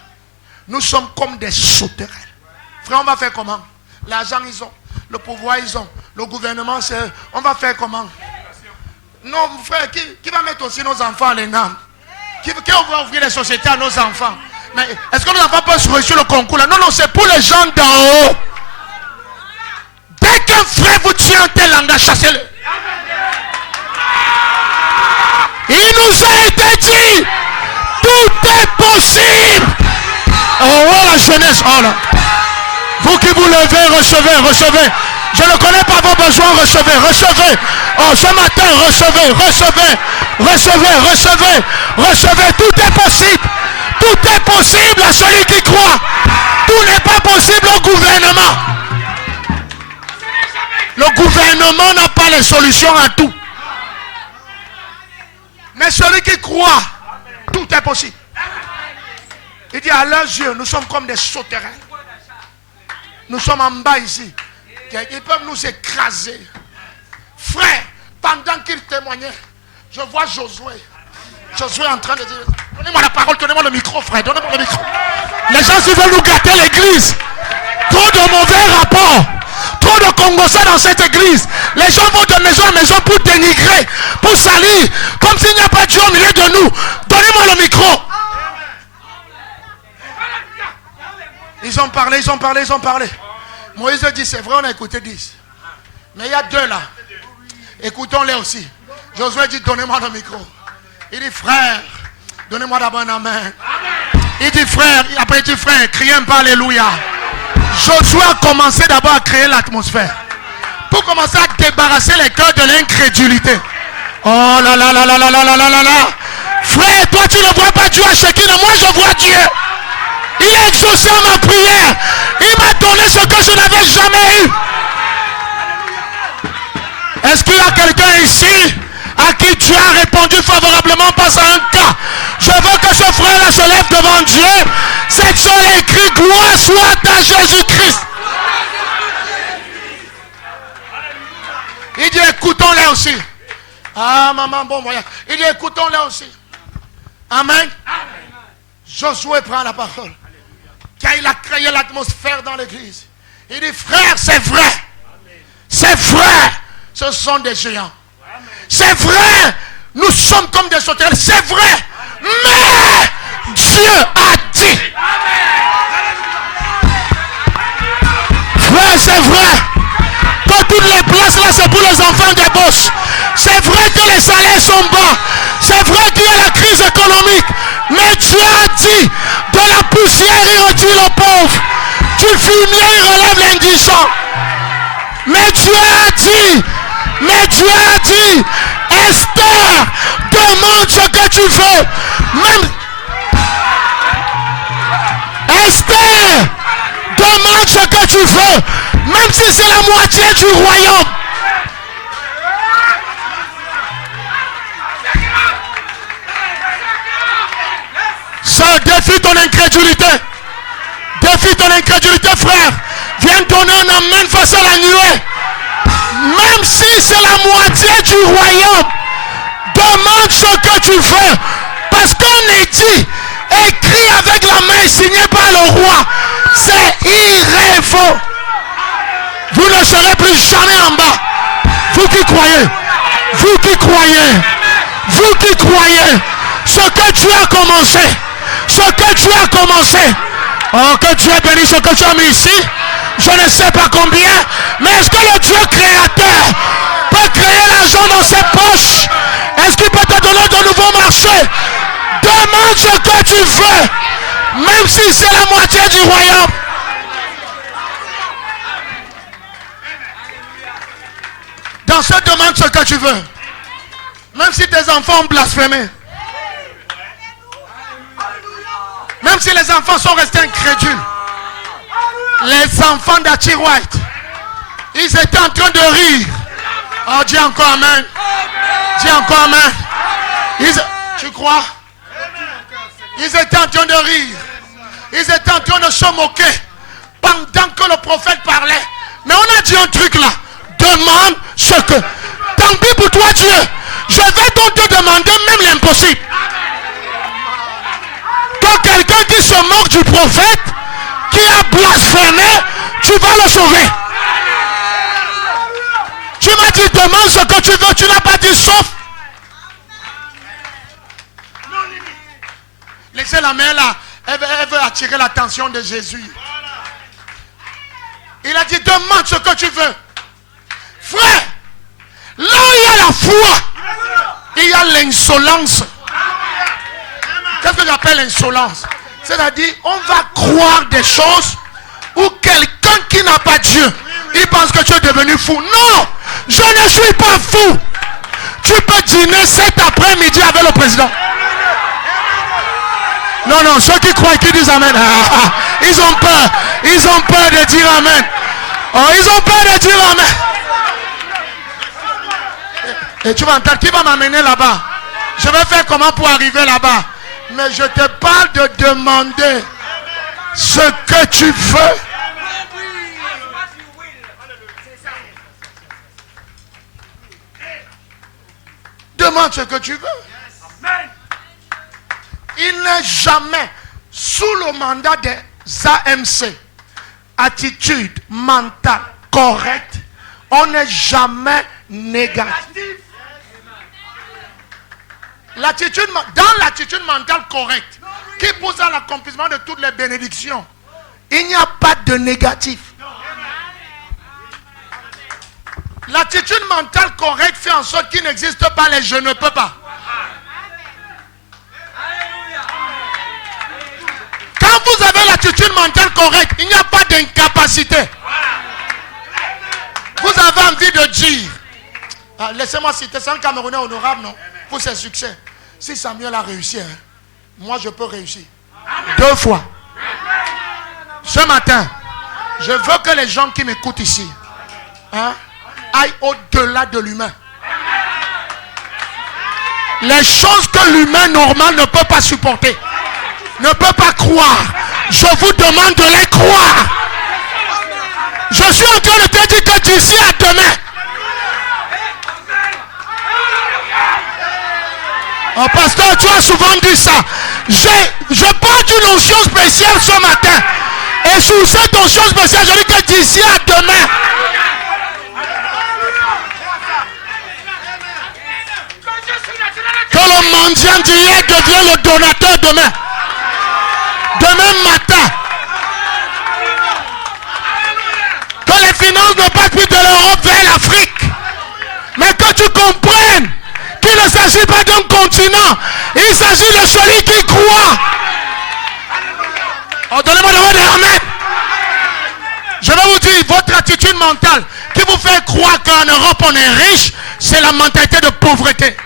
nous sommes comme des sauterelles. Frère, on va faire comment? L'argent ils ont, le pouvoir ils ont, le gouvernement c'est... On va faire comment? Non, frère, qui va mettre aussi nos enfants à l'ENAM? Qui va ouvrir les sociétés à nos enfants? Mais est-ce que nos enfants peuvent réussir le concours là? Non, non, c'est pour les gens d'en haut. Dès qu'un frère vous tient un tel langage, chassez-le. Il nous a été dit, tout est possible. Oh, la jeunesse, oh là. Vous qui vous levez, recevez, recevez. Je ne connais pas vos besoins, recevez, recevez. Oh, ce matin, recevez, recevez, recevez, recevez, recevez. Tout est possible. Tout est possible à celui qui croit. Tout n'est pas possible au gouvernement. Le gouvernement n'a pas les solutions à tout. Mais celui qui croit, tout est possible. Il dit à leurs yeux, nous sommes comme des sauterelles. Nous sommes en bas ici. Ils peuvent nous écraser. Frère, pendant qu'il témoignait, je vois Josué. Josué en train de dire, donnez-moi la parole, donnez-moi le micro, frère, donnez-moi le micro. Les gens qui veulent nous gâter l'église. Trop de mauvais rapports. Trop de Congolais dans cette église. Les gens vont de maison en maison pour dénigrer, pour salir, comme s'il n'y a pas de Dieu au milieu de nous. Donnez-moi le micro. Ils ont parlé, ils ont parlé, ils ont parlé. Moïse dit, c'est vrai, on a écouté 10. Mais il y a 2 là. Écoutons-les aussi. Josué dit, donnez-moi le micro. Il dit, frère, donnez-moi d'abord un amen. Il dit, frère, après il dit, frère, criez un peu alléluia. Josué a commencé d'abord à créer l'atmosphère. Pour commencer à débarrasser les cœurs de l'incrédulité. Oh là là là là là là là là là. Frère, toi tu ne vois pas Dieu à chacun. Moi je vois Dieu. Il a exaucé ma prière. Il m'a donné ce que je n'avais jamais eu. Est-ce qu'il y a quelqu'un ici à qui Dieu a répondu favorablement face à un cas? Je veux que ce frère-là se lève devant Dieu. Cette seule écrit, gloire soit à Jésus-Christ. Il dit, écoutons-les aussi. Ah, maman, bon voyage. Il dit, écoutons-les aussi. Amen. Josué prend la parole. Car il a créé l'atmosphère dans l'église. Il dit, frère, c'est vrai. C'est vrai. Ce sont des géants. C'est vrai. Nous sommes comme des sauterelles. C'est vrai. Mais Dieu a dit. Frère, c'est vrai. Que toutes les places là, c'est pour les enfants des boss. C'est vrai que les salaires sont bas. C'est vrai qu'il y a la crise économique. Mais Dieu a dit, de la poussière il retire le pauvre. Du fumier il relève l'indigent. Mais Dieu a dit, Esther, demande ce que tu veux. Même Esther, demande ce que tu veux. Même si c'est la moitié du royaume. Ça défie ton incrédulité. Défie ton incrédulité, frère. Viens donner un amen face à la nuée. Même si c'est la moitié du royaume, demande ce que tu veux. Parce qu'on est dit, écrit avec la main signé par le roi, c'est irrévocable. Vous ne serez plus jamais en bas. Vous qui croyez, vous qui croyez, vous qui croyez, ce que tu as commencé, ce que tu as commencé, oh que Dieu bénisse ce que tu as mis ici. Je ne sais pas combien, mais est-ce que le Dieu créateur peut créer l'argent dans ses poches? Est-ce qu'il peut te donner de nouveaux marchés? Demande ce que tu veux, même si c'est la moitié du royaume. Danseur, demande ce que tu veux. Même si tes enfants ont blasphémé. Même si les enfants sont restés incrédules. Les enfants d'Achi White, ils étaient en train de rire. Oh, dis encore amen. Dis encore amen. Tu crois? Ils étaient en train de rire. Ils étaient en train de se moquer pendant que le prophète parlait. Mais on a dit un truc là. Demande ce que... Tant pis pour toi Dieu. Je vais donc te demander même l'impossible. Que quelqu'un qui se moque du prophète, qui a blasphémé, tu vas le sauver. Tu m'as dit demande ce que tu veux. Tu n'as pas dit sauf. Laissez la main là. Elle veut attirer l'attention de Jésus. Il a dit demande ce que tu veux. Frère, là où il y a la foi, il y a l'insolence. Qu'est-ce que j'appelle l'insolence? C'est-à-dire, on va croire des choses où quelqu'un qui n'a pas Dieu, il pense que tu es devenu fou. Non, je ne suis pas fou. Tu peux dîner cet après-midi avec le président. Non, non, ceux qui croient, qui disent amen. Ils ont peur. Ils ont peur de dire amen. Oh, ils ont peur de dire amen. Et tu vas entendre, qui va m'amener là-bas? Je vais faire comment pour arriver là-bas? Mais je te parle de demander ce que tu veux. Demande ce que tu veux. Il n'est jamais sous le mandat des AMC, attitude mentale correcte, on n'est jamais négatif. Dans l'attitude mentale correcte, qui pousse à l'accomplissement de toutes les bénédictions, il n'y a pas de négatif. L'attitude mentale correcte fait en sorte qu'il n'existe pas les je ne peux pas. Quand vous avez l'attitude mentale correcte, il n'y a pas d'incapacité. Vous avez envie de dire, laissez-moi citer, c'est un Camerounais honorable, non? Pour ses succès. Si Samuel a réussi, hein, moi je peux réussir. 2 fois. Ce matin, je veux que les gens qui m'écoutent ici aillent au-delà de l'humain. Les choses que l'humain normal ne peut pas supporter, ne peut pas croire, je vous demande de les croire. Je suis en train de te dire que d'ici à demain, oh pasteur, tu as souvent dit ça. Je parle d'une onction spéciale ce matin. Et sous cette onction spéciale, je dis que d'ici à demain, que le mendiant d'hier devient le donateur demain. Demain matin. Que les finances ne passent plus de l'Europe vers l'Afrique. Mais que tu comprennes qu'il ne s'agit pas d'un continent. Il s'agit de celui qui croit. Oh, donnez-moi le mot de amen. Je vais vous dire, votre attitude mentale qui vous fait croire qu'en Europe on est riche, c'est la mentalité de pauvreté.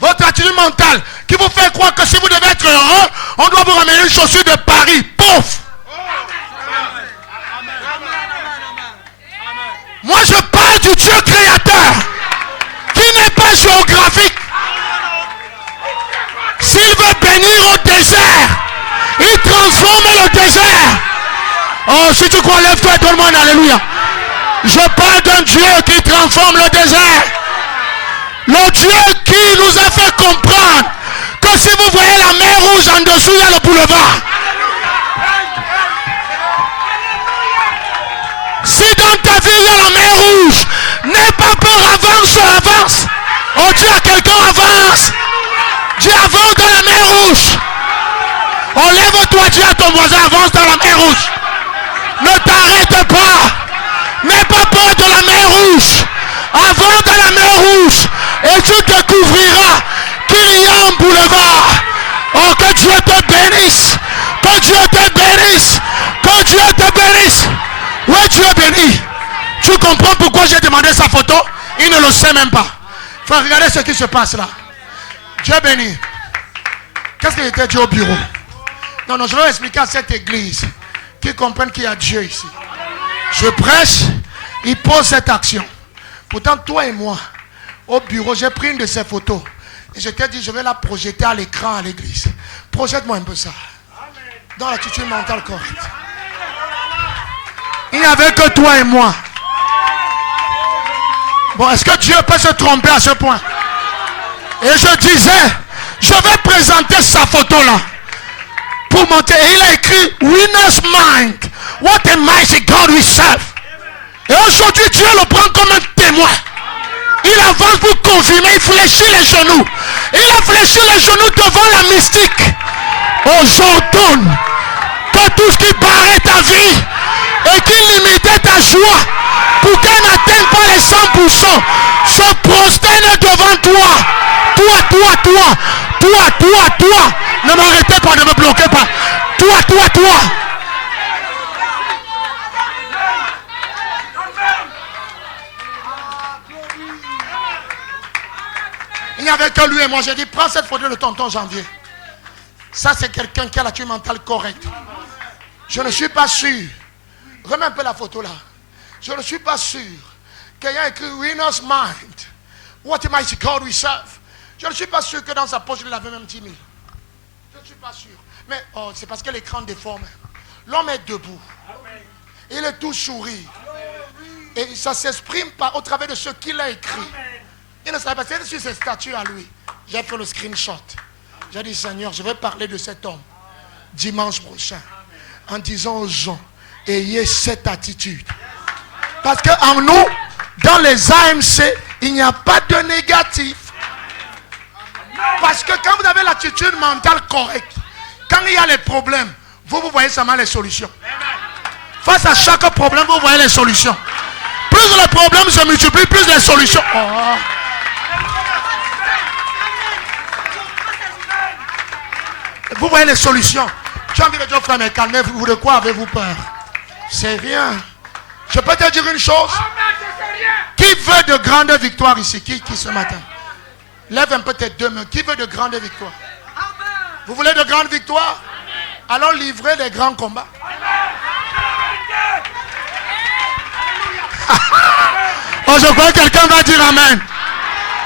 Votre attitude mentale qui vous fait croire que si vous devez être heureux, on doit vous ramener une chaussure de Paris. Pauvre. Moi je parle du Dieu créateur qui n'est pas géographique. S'il veut bénir au désert, il transforme le désert. Oh, si tu crois, lève-toi et donne-moi un alléluia. Je parle d'un Dieu qui transforme le désert. Le Dieu qui nous a fait comprendre que si vous voyez la mer rouge en dessous, il y a le boulevard. Si dans ta vie il y a la mer rouge, n'aie pas peur, avance, avance. Oh, dis à quelqu'un, avance. Dis avance dans la mer rouge. Oh, lève-toi, dis à ton voisin, avance dans la mer rouge. Ne t'arrête pas. N'aie pas peur de la mer rouge. Avance dans la mer rouge. Et tu découvriras qu'il y a un boulevard. Oh, que Dieu te bénisse. Que Dieu te bénisse. Que Dieu te bénisse. Oui, Dieu bénit. Tu comprends pourquoi j'ai demandé sa photo? Il ne le sait même pas. Frère, regardez ce qui se passe là. Dieu béni. Qu'est-ce qu'il était dit au bureau? Non, je vais expliquer à cette église qui comprenne qu'il y a Dieu ici. Je prêche, il pose cette action. Pourtant, toi et moi, au bureau, j'ai pris une de ces photos. Et je t'ai dit, je vais la projeter à l'écran à l'église. Projette-moi un peu ça. Dans l'attitude mentale correcte. Il n'y avait que toi et moi. Bon, est-ce que Dieu peut se tromper à ce point? Et je disais, je vais présenter sa photo là. Pour monter. Et il a écrit, Winner's Mind. What a mighty God we serve. Et aujourd'hui, Dieu le prend comme un témoin. Il avance pour confirmer, il fléchit les genoux. Il a fléchi les genoux devant la mystique. Oh, j'ordonne que tout ce qui barrait ta vie et qui limitait ta joie pour qu'elle n'atteigne pas les 100% se prosterne devant toi. Toi. Ne m'arrêtez pas, ne me bloquez pas. Toi. Il n'y avait que lui et moi. J'ai dit, prends cette photo de tonton Janvier. Ça, c'est quelqu'un qui a l'attitude mentale correcte. Je ne suis pas sûr. Remets un peu la photo là. Je ne suis pas sûr qu'il y a écrit Winner's Mind. What a mighty God we serve. Je ne suis pas sûr que dans sa poche, il avait même 10 000. Je ne suis pas sûr. Mais c'est parce que l'écran déforme. L'homme est debout. Il est tout sourire. Et ça s'exprime au travers de ce qu'il a écrit. Il ne savait pas, c'est sur ses statuts à lui. J'ai fait le screenshot. J'ai dit, Seigneur, je vais parler de cet homme dimanche prochain. En disant aux gens, ayez cette attitude. Parce qu'en nous, dans les AMC, il n'y a pas de négatif. Parce que quand vous avez l'attitude mentale correcte, quand il y a les problèmes, vous voyez seulement les solutions. Face à chaque problème, vous voyez les solutions. Plus les problèmes se multiplient, plus les solutions. Oh. Vous voyez les solutions. Tu as envie de dire, frère, mais calmez-vous, de quoi avez-vous peur? C'est rien. Je peux te dire une chose. Qui veut de grandes victoires ici? Qui ce matin? Lève un peu tes deux mains. Qui veut de grandes victoires? Vous voulez de grandes victoires? Alors livrez les grands combats. Oh, je crois que quelqu'un va dire amen.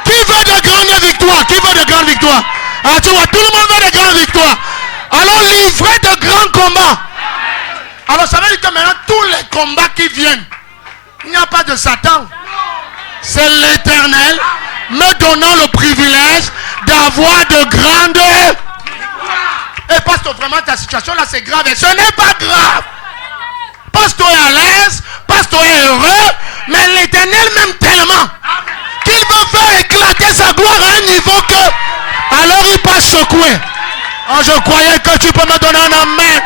Qui veut de grandes victoires? Qui veut de grandes victoires? Ah, tu vois, tout le monde veut de grandes victoires. Alors livrez de grands combats. Alors ça veut dire que maintenant tous les combats qui viennent, il n'y a pas de Satan. C'est l'Éternel me donnant le privilège d'avoir de grandes. Et pasteur, vraiment ta situation là c'est grave. Et ce n'est pas grave. Pasteur est à l'aise, pasteur est heureux, mais l'Éternel m'aime tellement qu'il veut faire éclater sa gloire à un niveau que alors il passe secouer. Oh, je croyais que tu peux me donner un amen.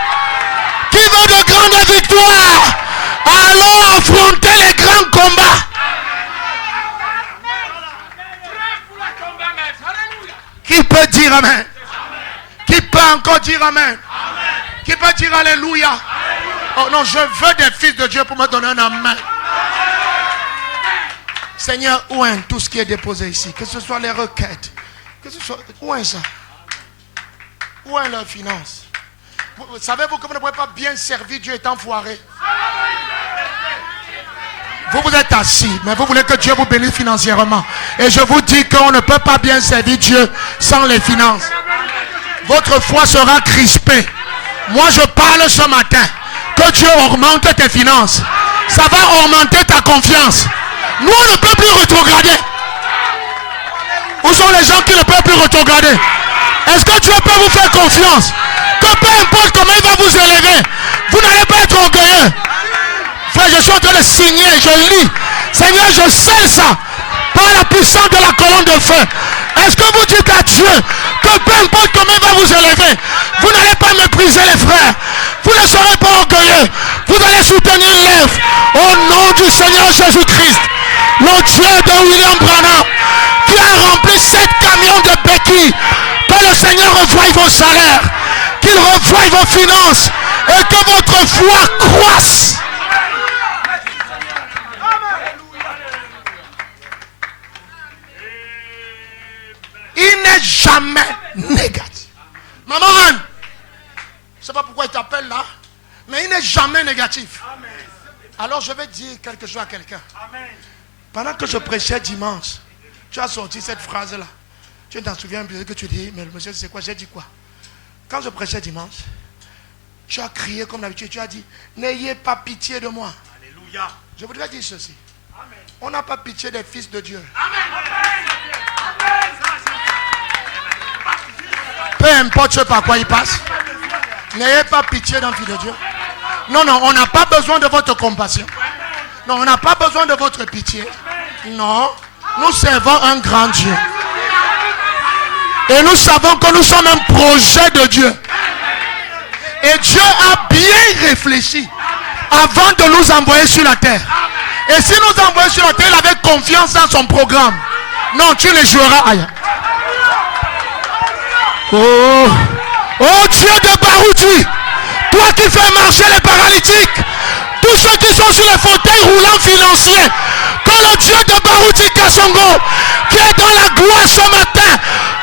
Qui veut de grandes victoires? Allons affronter les grands combats. Qui peut dire amen? Qui peut encore dire amen? Qui peut dire alléluia? Oh non, je veux des fils de Dieu pour me donner un amen. Seigneur, où est tout ce qui est déposé ici? Que ce soit les requêtes. Que ce soit... Où est ça? Où est leur finance? Savez-vous que vous ne pouvez pas bien servir Dieu étant foiré? Vous êtes assis, mais vous voulez que Dieu vous bénisse financièrement. Et je vous dis qu'on ne peut pas bien servir Dieu sans les finances. Votre foi sera crispée. Moi je parle ce matin que Dieu augmente tes finances. Ça va augmenter ta confiance. Nous on ne peut plus rétrograder. Où sont les gens qui ne peuvent plus rétrograder? Est-ce que Dieu peut vous faire confiance? Que peu importe comment il va vous élever, vous n'allez pas être orgueilleux. Frère, je suis en train de signer, je lis. Seigneur, je scelle ça par la puissance de la colonne de feu. Est-ce que vous dites à Dieu que peu importe comment il va vous élever, vous n'allez pas mépriser les frères, vous ne serez pas orgueilleux, vous allez soutenir l'œuvre au nom du Seigneur Jésus-Christ, le Dieu de William Branham, qui a rempli 7 camions de béquilles. Que le Seigneur revoie vos salaires, qu'il revoie vos finances et que votre foi croisse. négatif. Alors je vais dire quelque chose à quelqu'un. Pendant que je prêchais dimanche, tu as sorti cette phrase-là. Tu t'en souviens bien que tu dis, mais monsieur, c'est quoi? J'ai dit quoi? Quand je prêchais dimanche, tu as crié comme d'habitude, tu as dit, n'ayez pas pitié de moi. Alléluia. Je voudrais dire ceci. Amen. On n'a pas pitié des fils de Dieu. Amen. Peu importe ce par quoi il passe, n'ayez pas pitié d'un fils de Dieu. Non, on n'a pas besoin de votre compassion. Non, on n'a pas besoin de votre pitié. Non, nous servons un grand Dieu. Et nous savons que nous sommes un projet de Dieu. Et Dieu a bien réfléchi avant de nous envoyer sur la terre. Et si nous envoyons sur la terre, il avait confiance dans son programme. Non, tu les joueras ailleurs. Oh Dieu de Baroudi, toi qui fais marcher les paralytiques, tous ceux qui sont sur les fauteuils roulants financiers, que le Dieu de Baroudi Kassongo, qui est dans la gloire ce matin,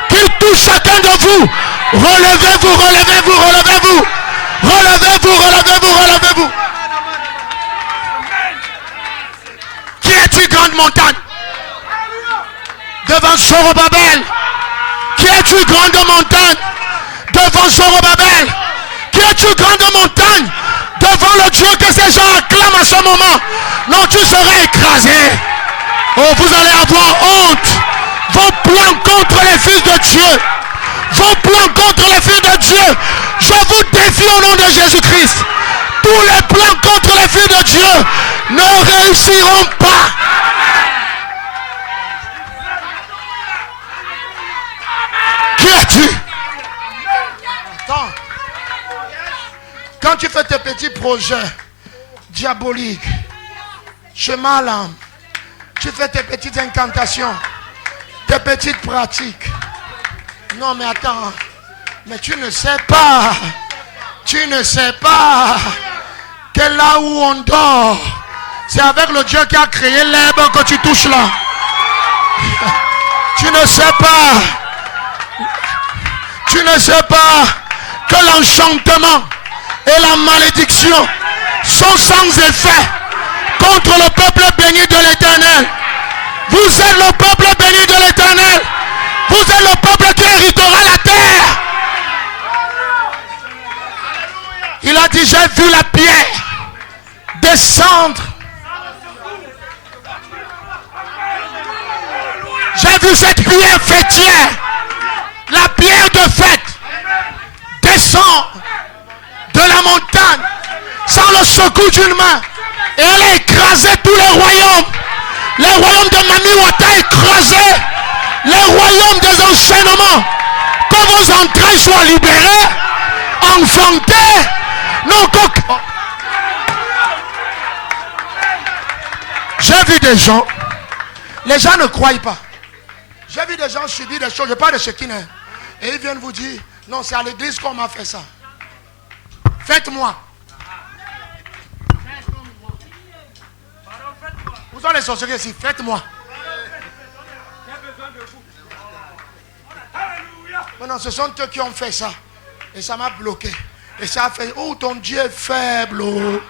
qu'il touche chacun de vous. Relevez-vous, relevez-vous, relevez-vous. Relevez-vous, relevez-vous, relevez-vous. Qui es-tu, grande montagne? Devant Zorobabel. Qui es-tu, grande montagne? Devant Zorobabel. Qui es-tu, grande montagne? Devant le Dieu que ces gens acclament à ce moment. Non, tu seras écrasé. Oh, vous allez avoir honte. Vos plans contre les fils de Dieu. Vos plans contre les fils de Dieu. Je vous défie au nom de Jésus-Christ. Tous les plans contre les fils de Dieu ne réussiront pas. Qui es-tu? Attends. Quand tu fais tes petits projets diaboliques, chemin à l'âme, tu fais tes petites incantations, tes petites pratiques. Non mais attends, mais tu ne sais pas que là où on dort, c'est avec le Dieu qui a créé l'herbe que tu touches là. Tu ne sais pas que l'enchantement et la malédiction sont sans effet contre le peuple béni de l'Éternel. Vous êtes le peuple béni de l'Éternel. Vous êtes le peuple qui héritera la terre. Il a dit, j'ai vu la pierre descendre. J'ai vu cette pierre fêtière, la pierre de fête, descendre de la montagne sans le secours d'une main. Et elle a écrasé tous les royaumes. Les royaumes de Mamiwata écrasés. Les royaumes des enchaînements. Que vos entrailles soient libérées, enfantées. Non, j'ai vu des gens, les gens ne croient pas. J'ai vu des gens subir des choses, je parle de Shekinah. Et ils viennent vous dire, non, c'est à l'église qu'on m'a fait ça. Faites-moi. Vous sont les sorciers ici, faites-moi. Mais non, ce sont eux qui ont fait ça. Et ça m'a bloqué. Et ça a fait, oh, ton Dieu est faible. Oh.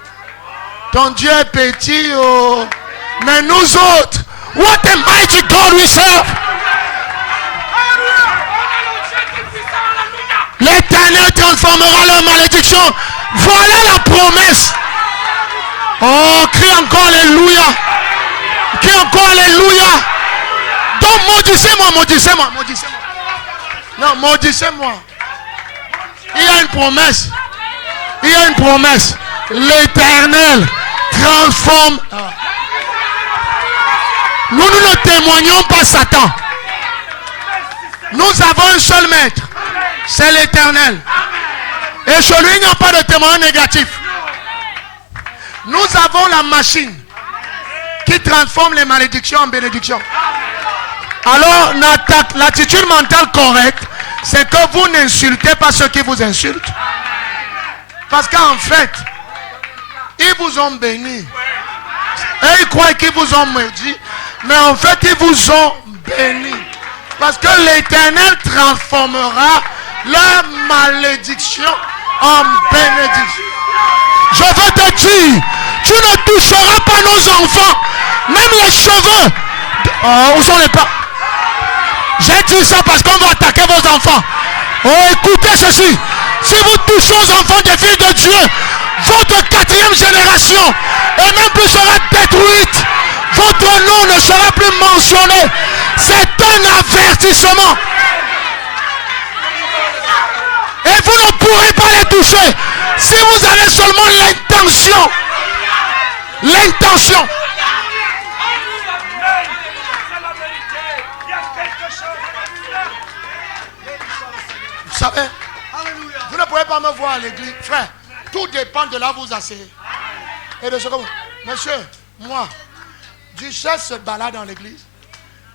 Ton Dieu est petit. Oh. Mais nous autres, what a mighty God we serve. L'Éternel transformera leur malédiction. Voilà la promesse. Oh, crie encore Alléluia. Crie encore Alléluia. Donc maudissez-moi, maudissez-moi, maudissez-moi. Non, maudissez-moi. Il y a une promesse. Il y a une promesse. L'Éternel transforme. Nous ne témoignons pas Satan. Nous avons un seul maître. C'est l'Éternel. Et chez lui, il n'y a pas de témoin négatif. Nous avons la machine qui transforme les malédictions en bénédictions. Alors, l'attitude mentale correcte, c'est que vous n'insultez pas ceux qui vous insultent. Parce qu'en fait, ils vous ont béni. Et ils croient qu'ils vous ont maudit. Mais en fait, ils vous ont béni. Parce que l'Éternel transformera leur malédiction en bénédiction. Je veux te dire, tu ne toucheras pas nos enfants. Même les cheveux. Où sont les pas? J'ai dit ça parce qu'on va attaquer vos enfants. Oh, écoutez ceci. Si vous touchez aux enfants des filles de Dieu, votre 4e génération et même plus sera détruite. Votre nom ne sera plus mentionné. C'est un avertissement. Et vous ne pourrez pas les toucher si vous avez seulement l'intention. L'intention. Vous savez, vous ne pouvez pas me voir à l'église. Frère, tout dépend de là où vous asseyez. Et de ce que vous... Monsieur, moi, Duchesse se balade dans l'église.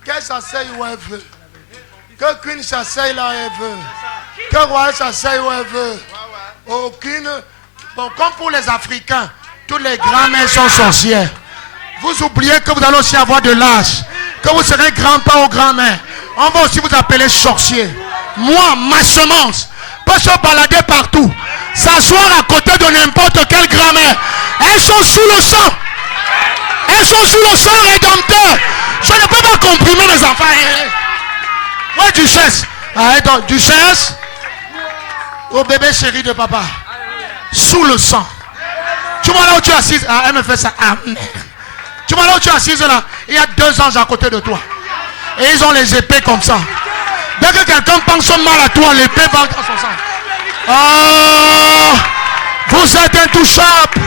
Qu'elle s'asseye où elle veut. Que Queen s'asseye là où elle veut. Que Royal s'asseye où elle veut. Aucune... Bon, comme pour les Africains, tous les grands-mères sont sorcières. Vous oubliez que vous allez aussi avoir de l'âge. Que vous serez grand-père ou grand-mère. On va aussi vous appeler sorcier. Moi, ma semence peut se balader partout. S'asseoir à côté de n'importe quelle grand-mère. Elles sont sous le sang. Elles sont sous le sang rédempteur. Je ne peux pas comprimer mes enfants. Ouais, Duchesse. Arrête, Duchesse. Au bébé chéri de papa. Sous le sang. Tu vois là où tu es assise. Ah, elle me fait ça. Amen. Tu vois là où tu es assise là. Il y a 2 anges à côté de toi. Et ils ont les épées comme ça. Dès que quelqu'un pense mal à toi, l'épée va dans son sang. Oh, vous êtes intouchables.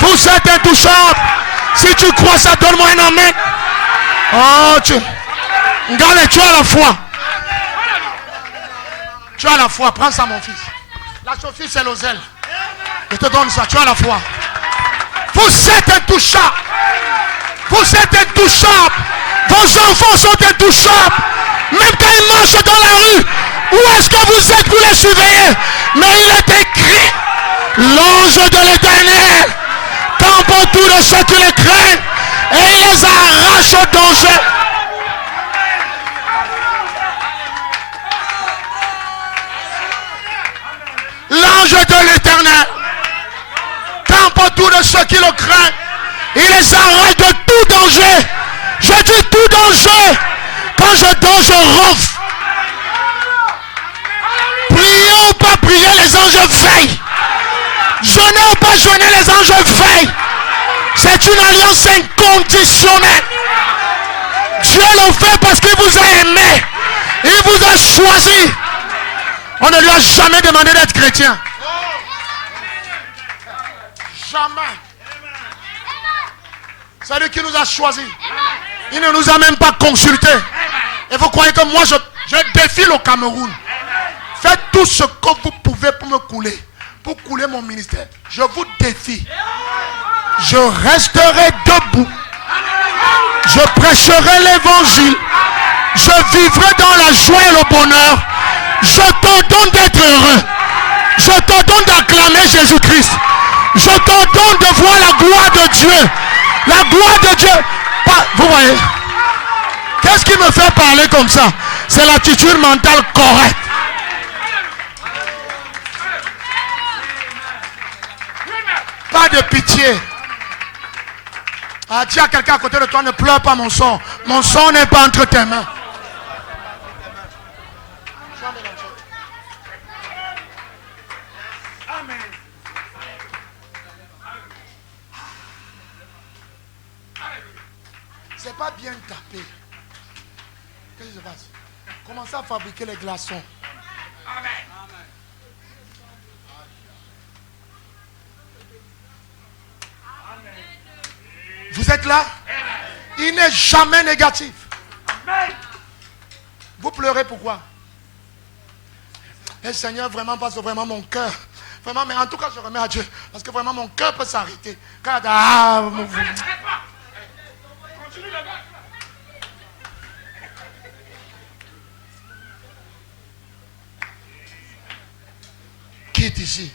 Vous êtes intouchables. Si tu crois ça, donne-moi un amen. Oh, Regarde, tu as la foi. Tu as la foi. Prends ça, mon fils. La chaussure, c'est l'oseille. Je te donne ça. Tu as la foi. Vous êtes intouchables. Vous êtes intouchables. Vos enfants sont intouchables. Même quand ils marchent dans la rue, où est-ce que vous êtes pour les surveiller? Mais il est écrit, l'ange de l'Éternel campe autour de ceux qui les craignent et il les arrache au danger. L'ange de l'Éternel campe autour de ceux qui le craignent. Il les arrache de tout danger. Je dis tout danger. Quand je dors, je ronfle. Priez ou pas prier, les anges veillent. Jeûner ou pas jeûner, les anges veillent. C'est une alliance inconditionnelle. Dieu le fait parce qu'il vous a aimé. Il vous a choisi. On ne lui a jamais demandé d'être chrétien. Jamais. C'est lui qui nous a choisis. Il ne nous a même pas consultés. Et vous croyez que moi je défie le Cameroun. Faites tout ce que vous pouvez pour me couler. Pour couler mon ministère. Je vous défie. Je resterai debout. Je prêcherai l'évangile. Je vivrai dans la joie et le bonheur. Je t'ordonne d'être heureux. Je t'ordonne d'acclamer Jésus-Christ. Je t'ordonne de voir la gloire de Dieu. La gloire de Dieu. Vous voyez? Qu'est-ce qui me fait parler comme ça? C'est l'attitude mentale correcte. Pas de pitié. Dis à quelqu'un à côté de toi, ne pleure pas mon sang. Mon sang n'est pas entre tes mains. C'est pas bien tapé. Qu'est-ce qui se passe? Commencez à fabriquer les glaçons. Amen. Vous êtes là? Il n'est jamais négatif. Vous pleurez pourquoi? Et Seigneur, vraiment, parce que vraiment mon cœur. Vraiment, mais en tout cas, je remets à Dieu. Parce que vraiment, mon cœur peut s'arrêter. Qui est ici?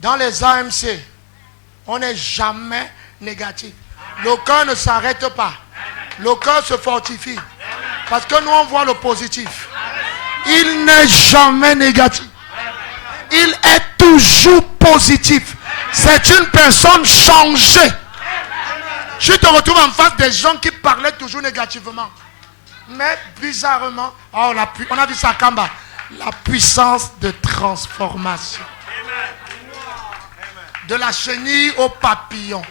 Dans les AMC, on n'est jamais négatif. Le cœur ne s'arrête pas. Le cœur se fortifie. Parce que nous, on voit le positif. Il n'est jamais négatif. Il est toujours positif. C'est une personne changée. Je te retrouve en face des gens qui parlaient toujours négativement. Mais bizarrement, on a vu ça à Kamba. La puissance de transformation. De la chenille au papillon.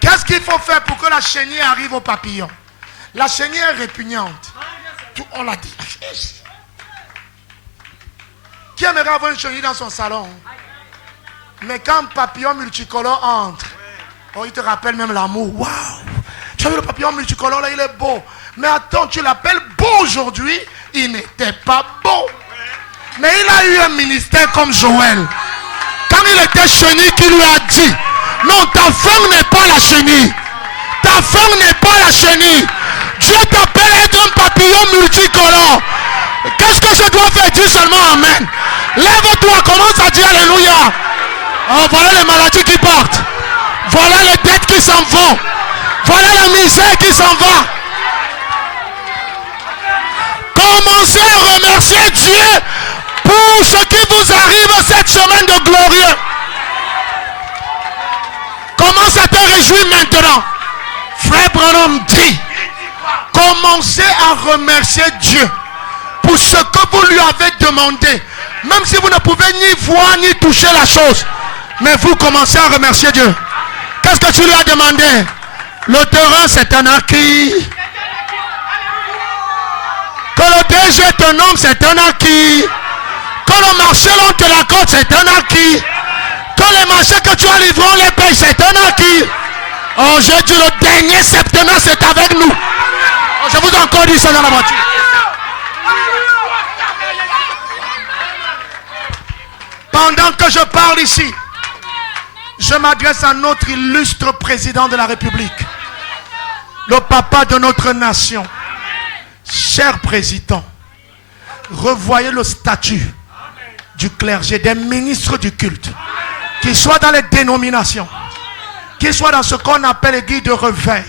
Qu'est-ce qu'il faut faire pour que la chenille arrive au papillon? La chenille est répugnante. On l'a dit. Qui aimerait avoir une chenille dans son salon? Mais quand un papillon multicolore entre, il te rappelle même l'amour. Waouh! Tu as vu le papillon multicolore là, il est beau. Mais attends, tu l'appelles beau aujourd'hui, il n'était pas beau. Mais il a eu un ministère comme Joël. Quand il était chenille, qui lui a dit, non, ta femme n'est pas la chenille. Ta femme n'est pas la chenille. Dieu t'appelle à être un papillon multicolore. Qu'est-ce que je dois faire? Dis seulement amen. Lève-toi, commence à dire alléluia. Oh, voilà les maladies qui partent. Voilà les dettes qui s'en vont. Voilà la misère qui s'en va. Commencez à remercier Dieu pour ce qui vous arrive cette semaine de glorieux. Commence à te réjouir maintenant. Frère Branham dit, commencez à remercier Dieu pour ce que vous lui avez demandé. Même si vous ne pouvez ni voir ni toucher la chose. Mais vous commencez à remercier Dieu. Qu'est-ce que tu lui as demandé? Le terrain c'est un acquis. Que le DG te nomme c'est un acquis. Que le marché l'on te l'accorde c'est un acquis. Que les marchés que tu as livrés on les paye c'est un acquis. Oh j'ai dit le dernier septennat c'est avec nous. Oh, je vous ai encore dit ça dans la voiture. Pendant que je parle ici, je m'adresse à notre illustre président de la République, le papa de notre nation. Cher président, revoyez le statut du clergé, des ministres du culte, qu'ils soient dans les dénominations, qu'ils soient dans ce qu'on appelle l'église de réveil.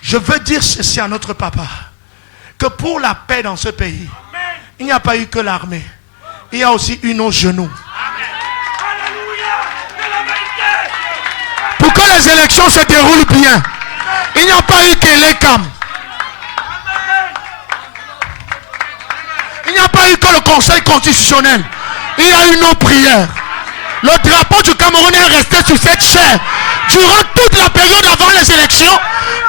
Je veux dire ceci à notre papa, que pour la paix dans ce pays, il n'y a pas eu que l'armée, il y a aussi eu nos genoux. Pour que les élections se déroulent bien, il n'y a pas eu que les cams. Il n'y a pas eu que le Conseil constitutionnel. Il y a eu nos prières. Le drapeau du Cameroun est resté sur cette chair durant toute la période avant les élections,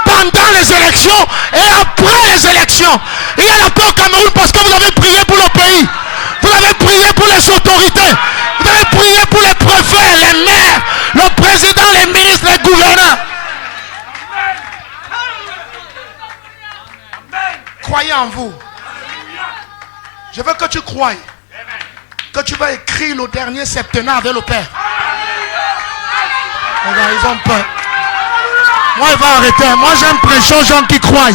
pendant les élections et après les élections. Il y a la paix au Cameroun parce que vous avez prié pour le pays. Vous avez prié pour les autorités. Vous avez prié pour les préfets, les maires, le président, les ministres, les gouverneurs. Croyez en vous. Je veux que tu croies que tu vas écrire le dernier septennat avec le Père. Ils ont peur. Moi, il va arrêter. Moi, j'aime prêcher aux gens qui croient.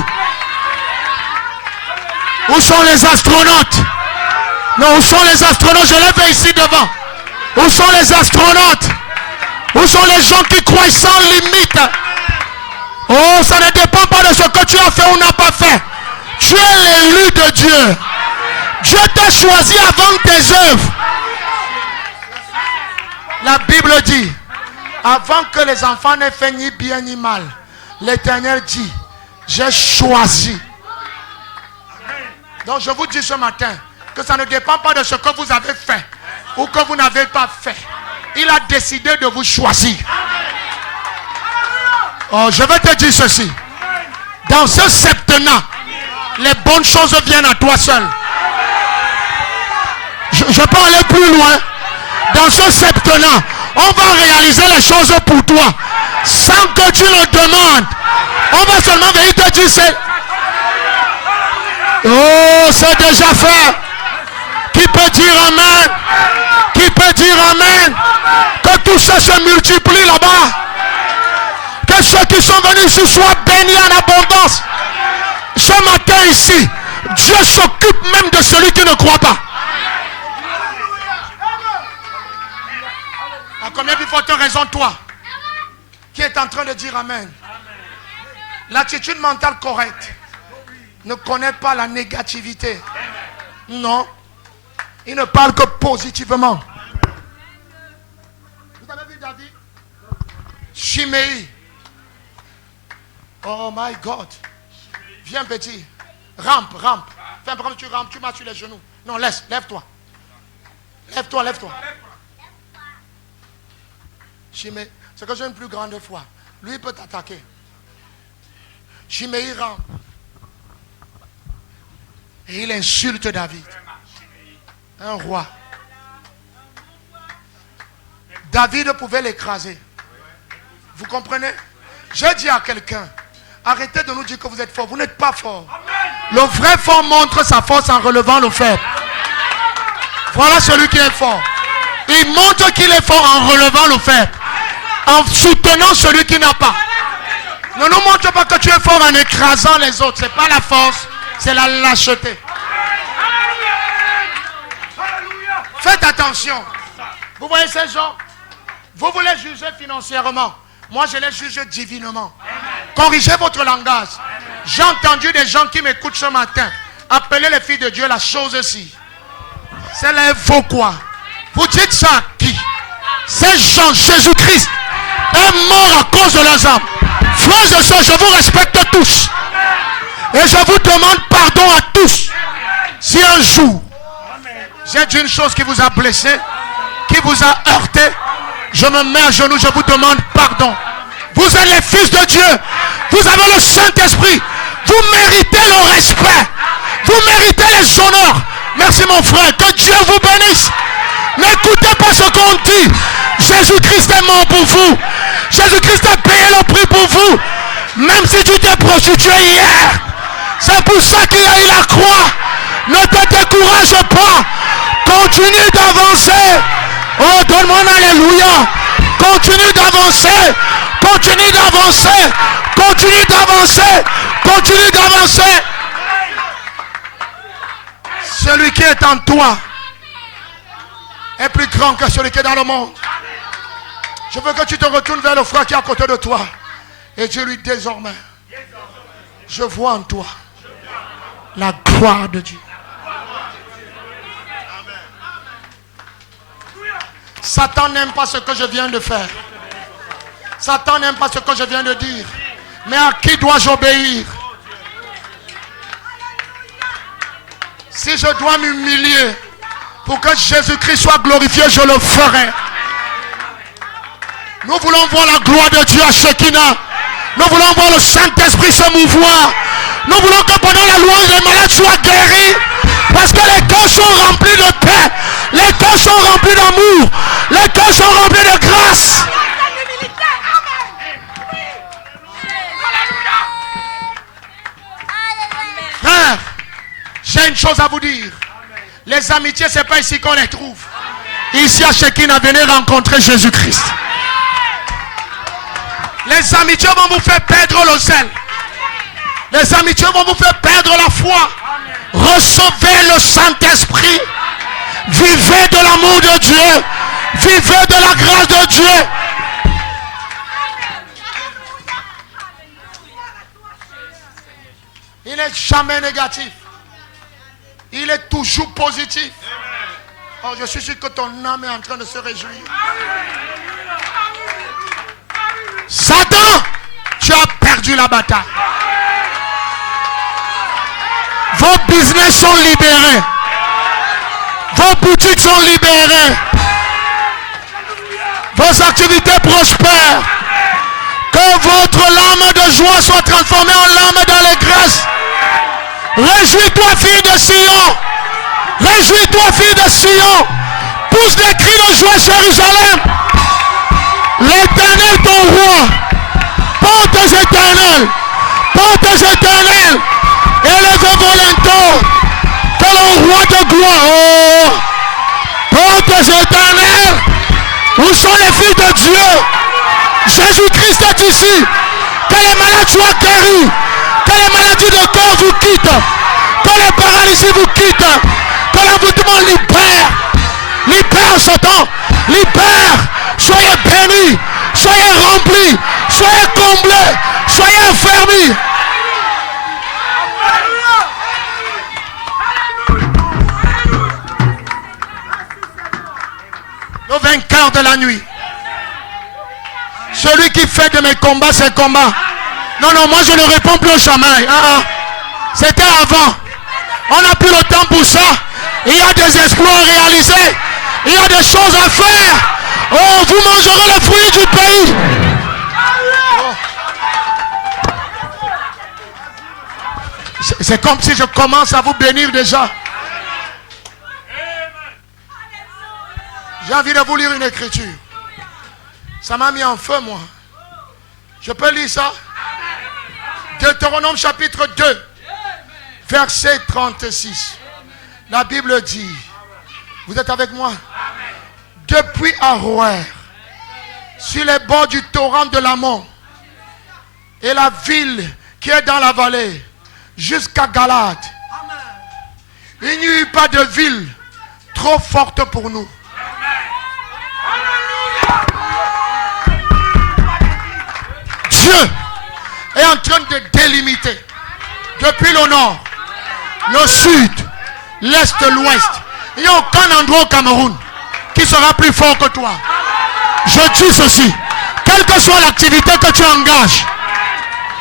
Où sont les astronautes? Non, où sont les astronautes? Je les fais ici devant. Où sont les astronautes? Où sont les gens qui croient sans limite? Oh, ça ne dépend pas de ce que tu as fait ou n'as pas fait. Tu es l'élu de Dieu. Dieu t'a choisi avant tes œuvres. La Bible dit, avant que les enfants n'aient fait ni bien ni mal, l'Éternel dit, j'ai choisi. Donc je vous dis ce matin, que ça ne dépend pas de ce que vous avez fait ou que vous n'avez pas fait. Il a décidé de vous choisir. Oh, je vais te dire ceci. Dans ce septennat, les bonnes choses viennent à toi seul. Je peux aller plus loin. Dans ce septennat, on va réaliser les choses pour toi sans que tu le demandes. On va seulement venir te dire c'est... Oh, c'est déjà fait. Qui peut dire amen? Qui peut dire amen? Que tout ça se multiplie là-bas. Que ceux qui sont venus ici soient bénis en abondance. Ce matin ici, Dieu s'occupe même de celui qui ne croit pas. À combien de fois tu raison toi qui est en train de dire amen? L'attitude mentale correcte ne connaît pas la négativité. Non. Il ne parle que positivement. Vous avez vu David? Chiméi. Oh my God. Viens petit. Rampe. Fais un peu comme tu rampes, tu marches sur les genoux. Non, lève-toi. Lève-toi. Chiméi, c'est que j'ai une plus grande foi. Lui, il peut t'attaquer. Chiméi rampe. Et il insulte David. Un roi. David pouvait l'écraser. Vous comprenez? J'ai dit à quelqu'un, arrêtez de nous dire que vous êtes fort. Vous n'êtes pas fort. Le vrai fort montre sa force en relevant le faible. Voilà celui qui est fort. Il montre qu'il est fort en relevant le faible. En soutenant celui qui n'a pas. Ne nous montre pas que tu es fort en écrasant les autres. Ce n'est pas la force, c'est la lâcheté. Faites attention. Vous voyez ces gens? Vous voulez juger financièrement. Moi, je les juge divinement. Corrigez votre langage. J'ai entendu des gens qui m'écoutent ce matin appeler les filles de Dieu la chose-ci. C'est les faux quoi? Vous dites ça à qui? Ces gens, Jésus-Christ est mort à cause de leurs âmes. Frères et sœurs, je vous respecte tous. Et je vous demande pardon à tous. Si un jour, j'ai dit une chose qui vous a blessé, qui vous a heurté, je me mets à genoux, je vous demande pardon. Vous êtes les fils de Dieu. Vous avez le Saint-Esprit. Vous méritez le respect. Vous méritez les honneurs. Merci mon frère. Que Dieu vous bénisse. N'écoutez pas ce qu'on dit. Jésus-Christ est mort pour vous. Jésus-Christ a payé le prix pour vous. Même si tu t'es prostitué hier. C'est pour ça qu'il a eu la croix. Ne te décourage pas. Continue d'avancer. Oh, donne-moi un alléluia. Continue d'avancer. Continue d'avancer. Continue d'avancer. Continue d'avancer. Celui qui est en toi est plus grand que celui qui est dans le monde. Je veux que tu te retournes vers le frère qui est à côté de toi. Et dis-lui désormais, je vois en toi la gloire de Dieu. Satan n'aime pas ce que je viens de faire. Satan n'aime pas ce que je viens de dire. Mais à qui dois-je obéir? Si je dois m'humilier pour que Jésus-Christ soit glorifié, je le ferai. Nous voulons voir la gloire de Dieu à Shekinah. Nous voulons voir le Saint-Esprit se mouvoir. Nous voulons que pendant la louange, les malades soient guéris. Parce que les cœurs sont remplis de paix. Les cœurs sont remplis d'amour. Les cœurs sont remplis de grâce. Frère, j'ai une chose à vous dire. Les amitiés, ce n'est pas ici qu'on les trouve. Ici à Shekinah, venez rencontrer Jésus-Christ. Les amitiés vont vous faire perdre le zèle. Les amitiés vont vous faire perdre la foi. Recevez le Saint-Esprit. Vivez de l'amour de Dieu. Vivez de la grâce de Dieu. Il n'est jamais négatif. Il est toujours positif. Oh, je suis sûr que ton âme est en train de se réjouir. Satan, tu as perdu la bataille. Vos business sont libérés. Vos boutiques sont libérées. Vos activités prospèrent. Que votre larme de joie soit transformée en larme d'allégresse. Réjouis-toi, fille de Sion. Réjouis-toi, fille de Sion. Pousse des cris de joie, Jérusalem. L'Éternel, ton roi. Portes éternelles. Portes éternelles. Élevez vos linteaux. Que le roi de gloire. Oh. Portes éternelles. Où sont les filles de Dieu? Jésus-Christ est ici. Que les malades soient guéris. Que les maladies de corps vous quittent. Que les paralysies vous quittent. Que l'envoûtement libère. Libère Satan. Libère. Soyez bénis. Soyez remplis. Soyez comblés. Soyez affermis. Le vainqueur de la nuit. Celui qui fait de mes combats ses combats. Non, non, moi je ne réponds plus au chamail. C'était avant. On n'a plus le temps pour ça. Il y a des exploits à réaliser. Il y a des choses à faire. Oh, vous mangerez le fruit du pays. C'est comme si je commence à vous bénir déjà. J'ai envie de vous lire une écriture. Ça m'a mis en feu, moi. Je peux lire ça? Deutéronome chapitre 2, verset 36. La Bible dit, vous êtes avec moi? Depuis Aroër, sur les bords du torrent de l'Amon, et la ville qui est dans la vallée, jusqu'à Galade, il n'y eut pas de ville trop forte pour nous. Dieu est en train de délimiter depuis le nord, le sud, l'est, l'ouest. Il n'y a aucun endroit au Cameroun qui sera plus fort que toi. Je dis ceci, quelle que soit l'activité que tu engages,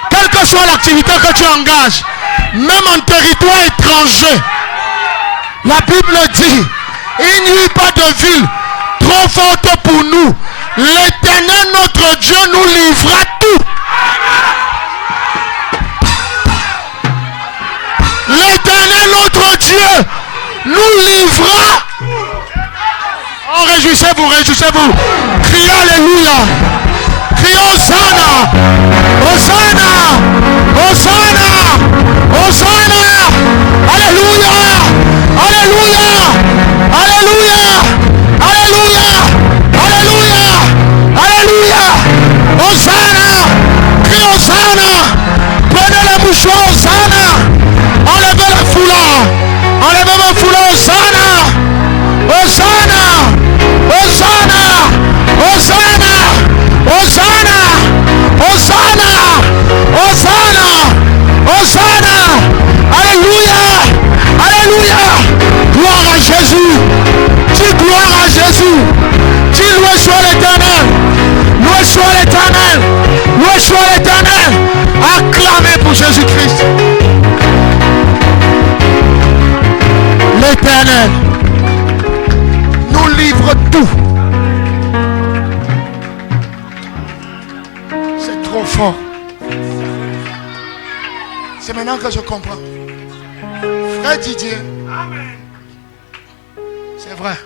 quelle que soit l'activité que tu engages, même en territoire étranger, la Bible dit, il n'y eut pas de ville trop forte pour nous. L'Éternel notre Dieu nous livrera tout. L'Éternel notre Dieu nous livrera. Oh, réjouissez-vous, réjouissez-vous. Criez Alléluia. Criez Hosanna. Hosanna. Hosanna. Hosanna. Alléluia. Alléluia. Alléluia. Alléluia. Alléluia. Alléluia. Hosanna. Criez Hosanna. Prenez les mouchoirs. Hosanna. Enlevez le foulard. Enlevez le foulard. Hosanna. Hosanna. Hosanna. Hosanna. Hosanna. Hosanna. Hosanna. Hosanna. Alléluia. Alléluia. Gloire à Jésus. Dis gloire à Jésus. Dis loué soit l'Éternel. Loué soit l'Éternel. Loué soit l'Éternel. Acclamez pour Jésus-Christ. L'Éternel nous livre tout. C'est trop fort. C'est maintenant que je comprends. Frère Didier, c'est vrai.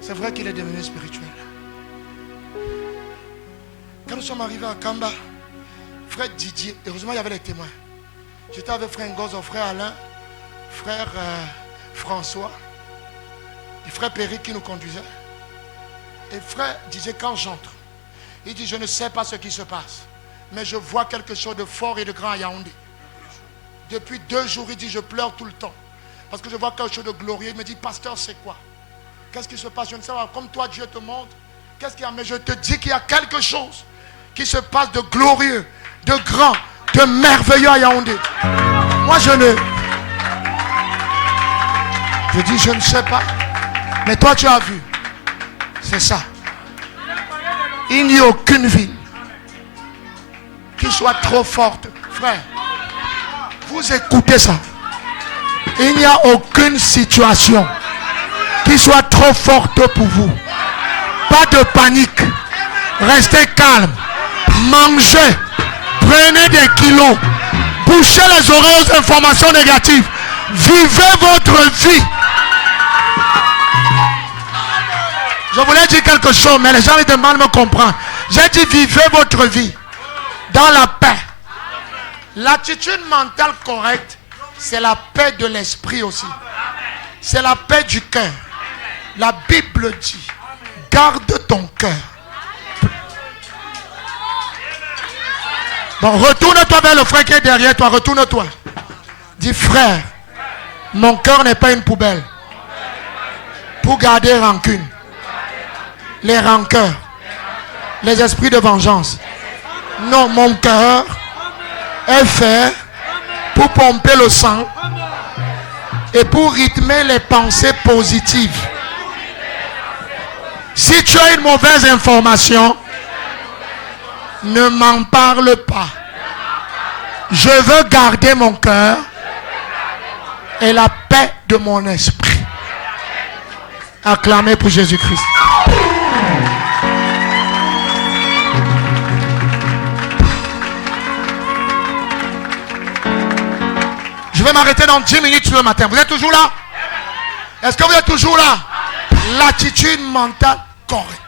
C'est vrai qu'il est devenu spirituel. Quand nous sommes arrivés à Kamba, frère Didier, heureusement il y avait les témoins. J'étais avec frère Ngozo, frère Alain, frère François et frère Péric qui nous conduisait. Et frère Didier, quand j'entre, il dit, je ne sais pas ce qui se passe, mais je vois quelque chose de fort et de grand à Yaoundé. Depuis 2 jours, il dit, je pleure tout le temps. Parce que je vois quelque chose de glorieux. Il me dit, pasteur, c'est quoi? Qu'est-ce qui se passe? Je ne sais pas. Comme toi, Dieu te montre. Qu'est-ce qu'il y a? Mais je te dis qu'il y a quelque chose qui se passe de glorieux, de grand, de merveilleux à Yaoundé. Moi, je dis, je ne sais pas. Mais toi, tu as vu. C'est ça. Il n'y a aucune ville qui soit trop forte. Frère, vous écoutez ça. Il n'y a aucune situation qui soit trop forte pour vous. Pas de panique. Restez calme. Mangez. Prenez des kilos. Bouchez les oreilles aux informations négatives. Vivez votre vie. Je voulais dire quelque chose, mais les gens ont mal me comprendre. J'ai dit vivez votre vie dans la paix. L'attitude mentale correcte, c'est la paix de l'esprit aussi. C'est la paix du cœur. La Bible dit, garde ton cœur. Bon, retourne-toi vers le frère qui est derrière toi. Retourne-toi. Dis frère, mon cœur n'est pas une poubelle pour garder rancune. Les rancœurs, les esprits de vengeance. Non, mon cœur est fait pour pomper le sang et pour rythmer les pensées positives. Si tu as une mauvaise information, ne m'en parle pas. Je veux garder mon cœur et la paix de mon esprit. Acclamez pour Jésus-Christ. Je vais m'arrêter dans 10 minutes le matin. Vous êtes toujours là? Est-ce que vous êtes toujours là? L'attitude mentale correcte.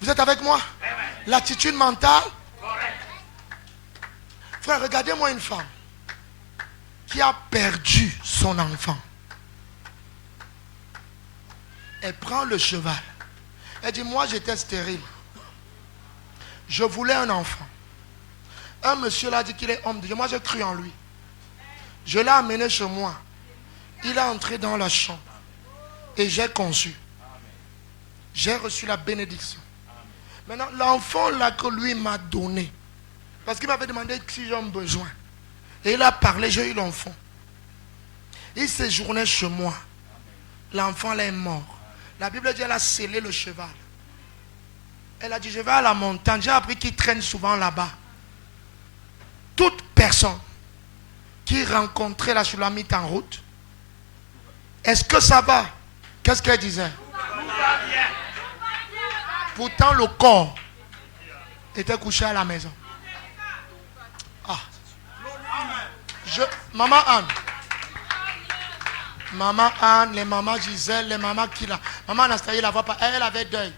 Vous êtes avec moi? L'attitude mentale correcte. Frère, regardez-moi une femme qui a perdu son enfant. Elle prend le cheval. Elle dit, moi j'étais stérile. Je voulais un enfant. Un monsieur l'a dit qu'il est homme de Dieu. Moi j'ai cru en lui. Je l'ai amené chez moi. Il est entré dans la chambre. Et j'ai conçu. J'ai reçu la bénédiction. Maintenant, l'enfant là que lui m'a donné. Parce qu'il m'avait demandé si j'ai besoin. Et il a parlé, j'ai eu l'enfant. Il séjournait chez moi. L'enfant là est mort. La Bible dit qu'elle a scellé le cheval. Elle a dit, je vais à la montagne. J'ai appris qu'il traîne souvent là-bas. Toute personne qui rencontrait la Shulamite en route, est-ce que ça va? Qu'est-ce qu'elle disait? Pourtant le corps était couché à la maison. Ah. Maman Anne, les mamans Gisèle, les mamans qui là. Maman Anastasie la voit pas, elle avait deuil.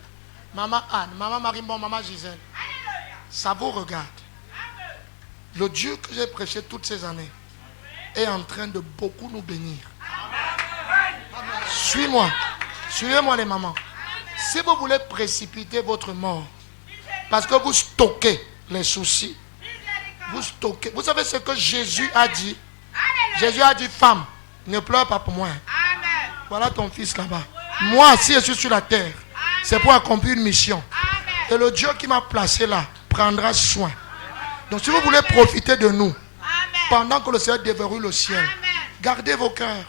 Maman Anne, maman Marimbon, maman Gisèle. Ça vous regarde. Le Dieu que j'ai prêché toutes ces années est en train de beaucoup nous bénir. Suis-moi. Suivez-moi les mamans. Si vous voulez précipiter votre mort, parce que vous stockez les soucis, vous stockez. Vous savez ce que Jésus a dit? Jésus a dit, femme, ne pleure pas pour moi. Voilà ton fils là-bas. Moi, si je suis sur la terre, c'est pour accomplir une mission. Et le Dieu qui m'a placé là prendra soin. Donc si vous voulez profiter de nous, pendant que le Seigneur déverrouille le ciel, gardez vos cœurs.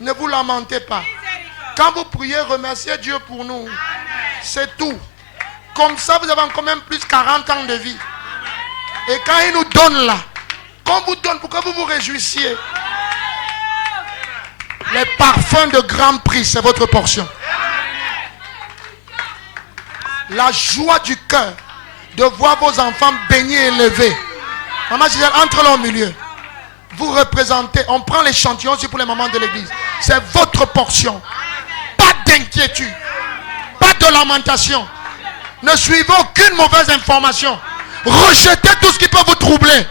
Ne vous lamentez pas. Quand vous priez, remerciez Dieu pour nous. C'est tout. Comme ça, vous avez encore même plus 40 ans de vie. Et quand il nous donne là, qu'on vous donne, pourquoi vous vous réjouissiez? Les parfums de grand prix, c'est votre portion. La joie du cœur de voir vos enfants bénis et élevés. Maman Gisèle, entre là au milieu. Vous représentez, on prend l'échantillon aussi pour les mamans de l'église. C'est votre portion. Pas d'inquiétude. Pas de lamentation. Ne suivez aucune mauvaise information. Rejetez tout ce qui peut vous troubler.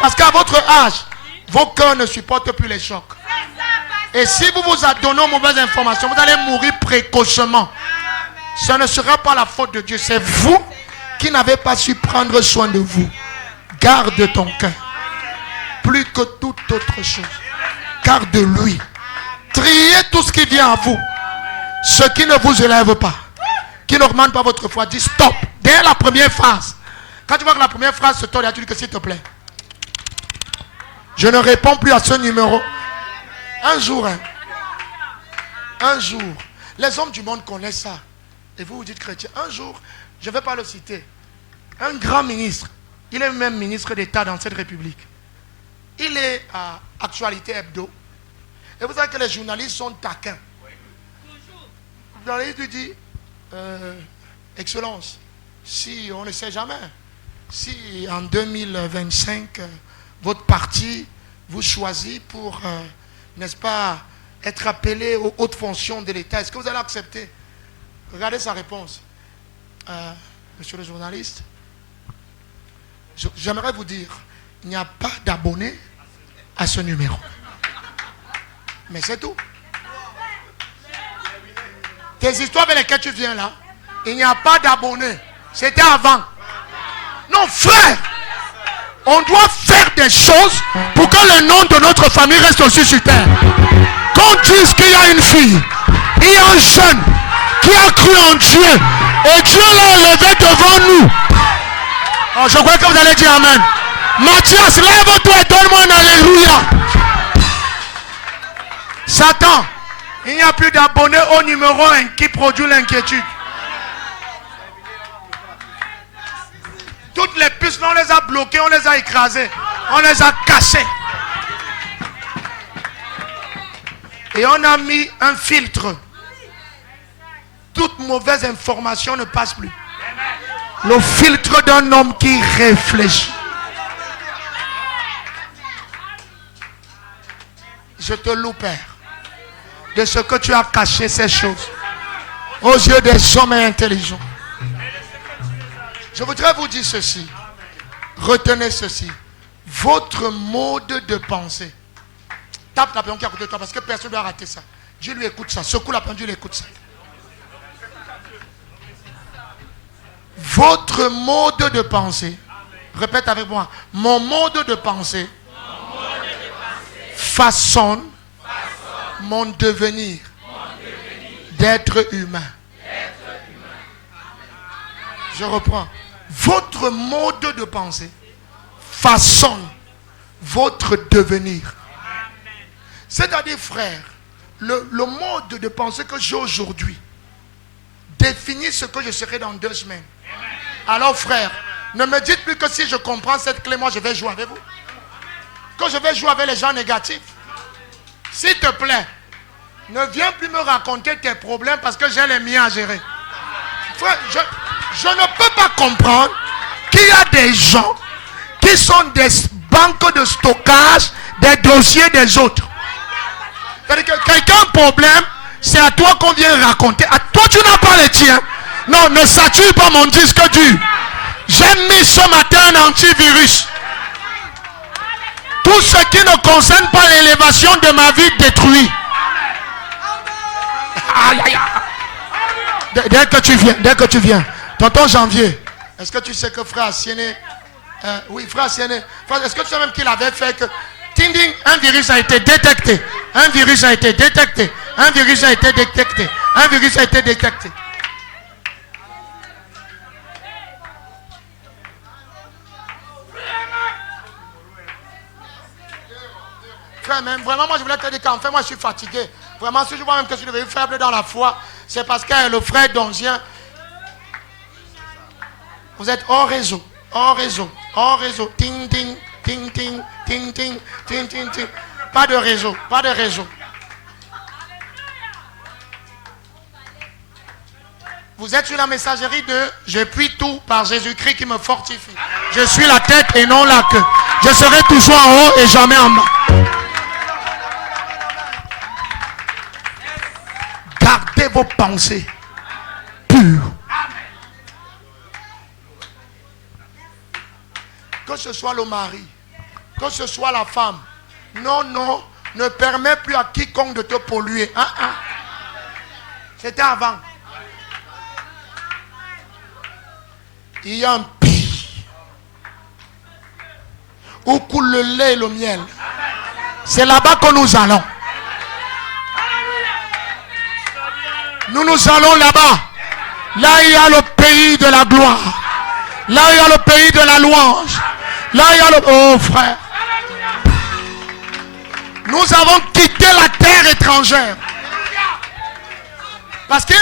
Parce qu'à votre âge, vos cœurs ne supportent plus les chocs. Et si vous vous adonnez aux mauvaises informations, vous allez mourir précocement. Ce ne sera pas la faute de Dieu. C'est vous qui n'avez pas su prendre soin de vous. Garde ton cœur. Plus que toute autre chose. Garde-lui. Triez tout ce qui vient à vous. Ce qui ne vous élève pas. Qui n'augmente pas votre foi. Dis stop. Dès la première phrase. Quand tu vois que la première phrase se tourne, tu dis que s'il te plaît. Je ne réponds plus à ce numéro. Un jour, les hommes du monde connaissent ça. Et vous vous dites chrétien. Un jour, je ne vais pas le citer. Un grand ministre, il est même ministre d'État dans cette république. Il est à Actualité Hebdo. Et vous savez que les journalistes sont taquins. Le journaliste lui dit, Excellence, si on ne sait jamais, si en 2025, votre parti vous choisit pour, n'est-ce pas, être appelé aux hautes fonctions de l'État, est-ce que vous allez accepter? Regardez sa réponse. Monsieur le journaliste, j'aimerais vous dire, il n'y a pas d'abonnés à ce numéro. Mais c'est tout. Tes histoires avec lesquelles tu viens là, il n'y a pas d'abonnés. C'était avant. Non, frère, on doit faire des choses pour que le nom de notre famille reste aussi sur terre. Qu'on dise qu'il y a une fille, il y a un jeune qui a cru en Dieu et Dieu l'a élevé devant nous. Oh, je crois que vous allez dire amen. Mathias, lève-toi et donne-moi un alléluia. Satan, Il n'y a plus d'abonnés au numéro 1 qui produit l'inquiétude. Toutes les puces, on les a bloquées, on les a écrasées, on les a cassées. Et on a mis un filtre. Toute mauvaise information ne passe plus. Le filtre d'un homme qui réfléchit. Je te loue, Père, de ce que tu as caché ces choses aux yeux des hommes intelligents. Je voudrais vous dire ceci. Retenez ceci. Votre mode de pensée. Tape la personne qui est à côté de toi parce que personne ne doit rater ça. Dieu lui écoute ça. Secoue la personne, Dieu lui écoute ça. Votre mode de pensée. Répète avec moi. Mon mode de pensée façonne mon devenir d'être humain. Je reprends. Votre mode de pensée façonne votre devenir. C'est-à-dire, frère, le mode de pensée que j'ai aujourd'hui définit ce que je serai dans 2 semaines. Alors, frère, ne me dites plus que si je comprends cette clé, moi je vais jouer avec vous. Que je vais jouer avec les gens négatifs. S'il te plaît, ne viens plus me raconter tes problèmes parce que j'ai les miens à gérer. Frère, je ne peux pas comprendre qu'il y a des gens qui sont des banques de stockage des dossiers des autres. C'est-à-dire que quelqu'un a un problème, c'est à toi qu'on vient raconter. À toi, tu n'as pas les tiens. Non, ne sature pas mon disque dur. J'ai mis ce matin un antivirus. Tout ce qui ne concerne pas l'élévation de ma vie détruit. Aïe, aïe, aïe. Dès que tu viens, tonton Janvier, est-ce que tu sais que frère Siene, oui, frère Siene, est-ce que tu sais même qu'il avait fait que ding, ding, un virus a été détecté, un virus a été détecté, un virus a été détecté, un virus a été détecté. Frère, même vraiment, moi je voulais te dire qu'en fait, moi je suis fatigué. Vraiment, si je vois même que je suis devenu faible dans la foi, c'est parce que le frère Donzien, vous êtes hors réseau, hors réseau, hors réseau. Ting, ting, ting, ting, ting, ting, ting, ting, ting. Pas de réseau, pas de réseau. Vous êtes sur la messagerie de je puis tout par Jésus-Christ qui me fortifie. Je suis la tête et non la queue. Je serai toujours en haut et jamais en bas. Gardez vos pensées pures. Que ce soit le mari, que ce soit la femme. Non, non, ne permets plus à quiconque de te polluer. C'était avant. Il y a un pays où coule le lait et le miel. C'est là-bas que nous allons. Nous allons là-bas. Là, il y a le pays de la gloire. Là, il y a le pays de la louange. Là, il y a le... Oh, frère. Nous avons quitté la terre étrangère. Parce que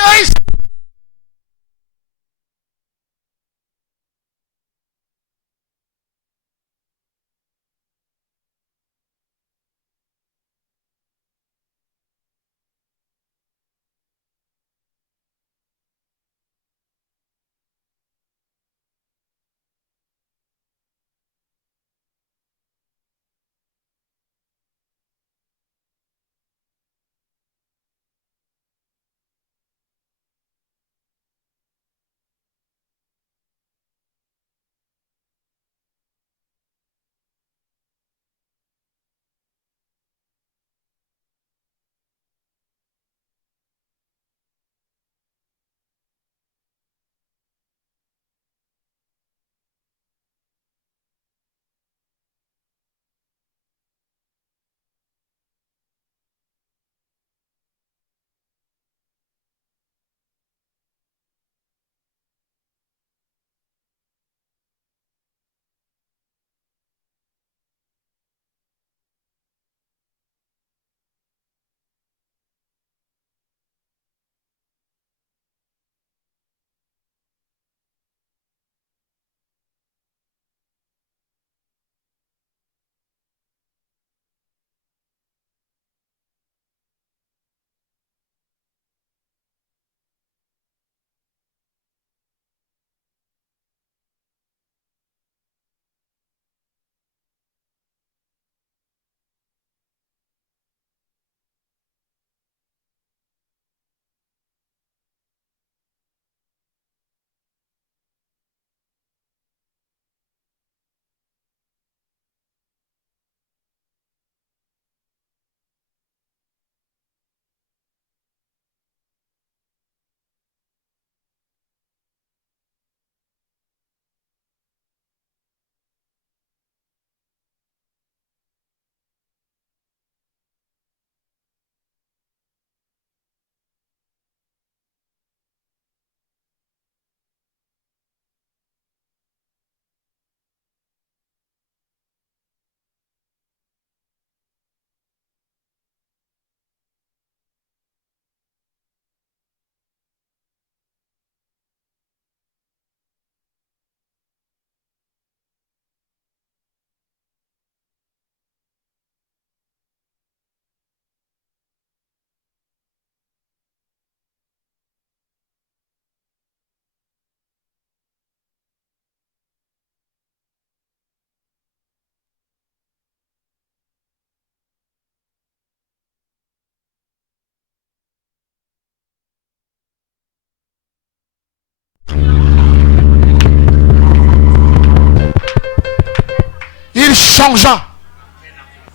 il changea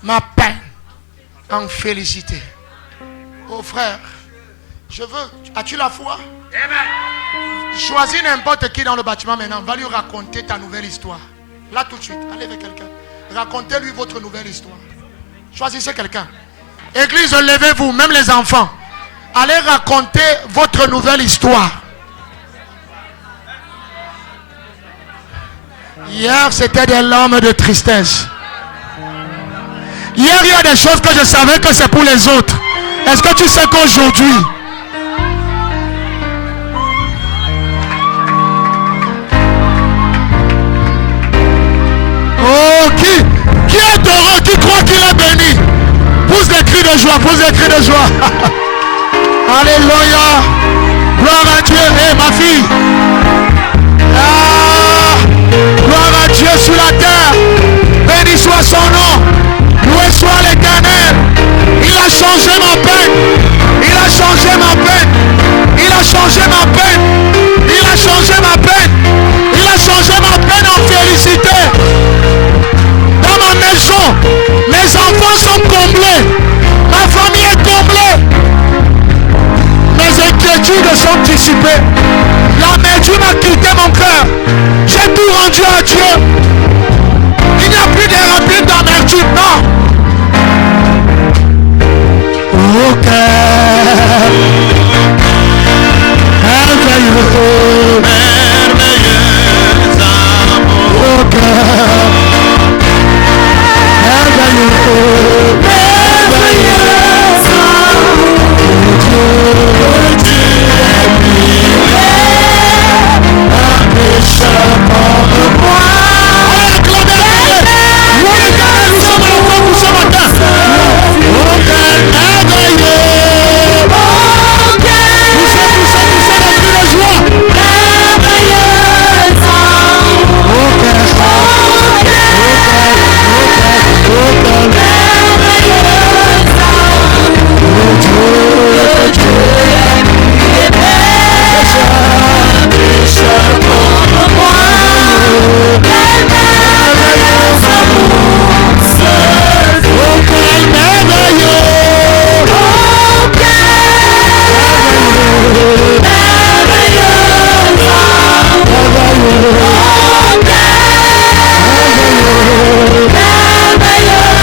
ma peine en félicité. Oh frère, je veux... As-tu la foi? Choisis n'importe qui dans le bâtiment maintenant. Va lui raconter ta nouvelle histoire. Là tout de suite. Allez avec quelqu'un. Racontez-lui votre nouvelle histoire. Choisissez quelqu'un. Église, levez-vous, même les enfants. Allez raconter votre nouvelle histoire. Hier, c'était des larmes de tristesse. Hier, il y a des choses que je savais que c'est pour les autres. Est-ce que tu sais qu'aujourd'hui, oh, qui est heureux, qui croit qu'il est béni? Pousse des cris de joie, pousse des cris de joie. Alléluia. Gloire à Dieu. Hey, ma fille. Gloire à Dieu sur la terre. Béni soit son nom. Loué soit l'Éternel. Il a changé ma peine. Il a changé ma peine. Il a changé ma peine. Il a changé ma peine. Il a changé ma peine en félicité. Dans ma maison, mes enfants sont comblés. Ma famille est comblée. Mes inquiétudes sont dissipées. L'amertume a quitté mon cœur. J'ai tout rendu à Dieu. Il n'y a plus de remplis d'amertume, non. Au cœur merveilleux, merveilleux amour. Au cœur merveilleux, merveilleux amour. Dieu est brûlé, un pécheur comme moi. Allez, acclamez-le. Louez l'Éternel, nous sommes à la fin pour ce matin. Au cœur merveilleux. Poussez les cris de joie. Merveilleux amour. Au cœur, au cœur, merveilleux amour. Dieu est pécheur comme moi. Merveilleux amour. Au cœur merveilleux. Au cœur merveilleux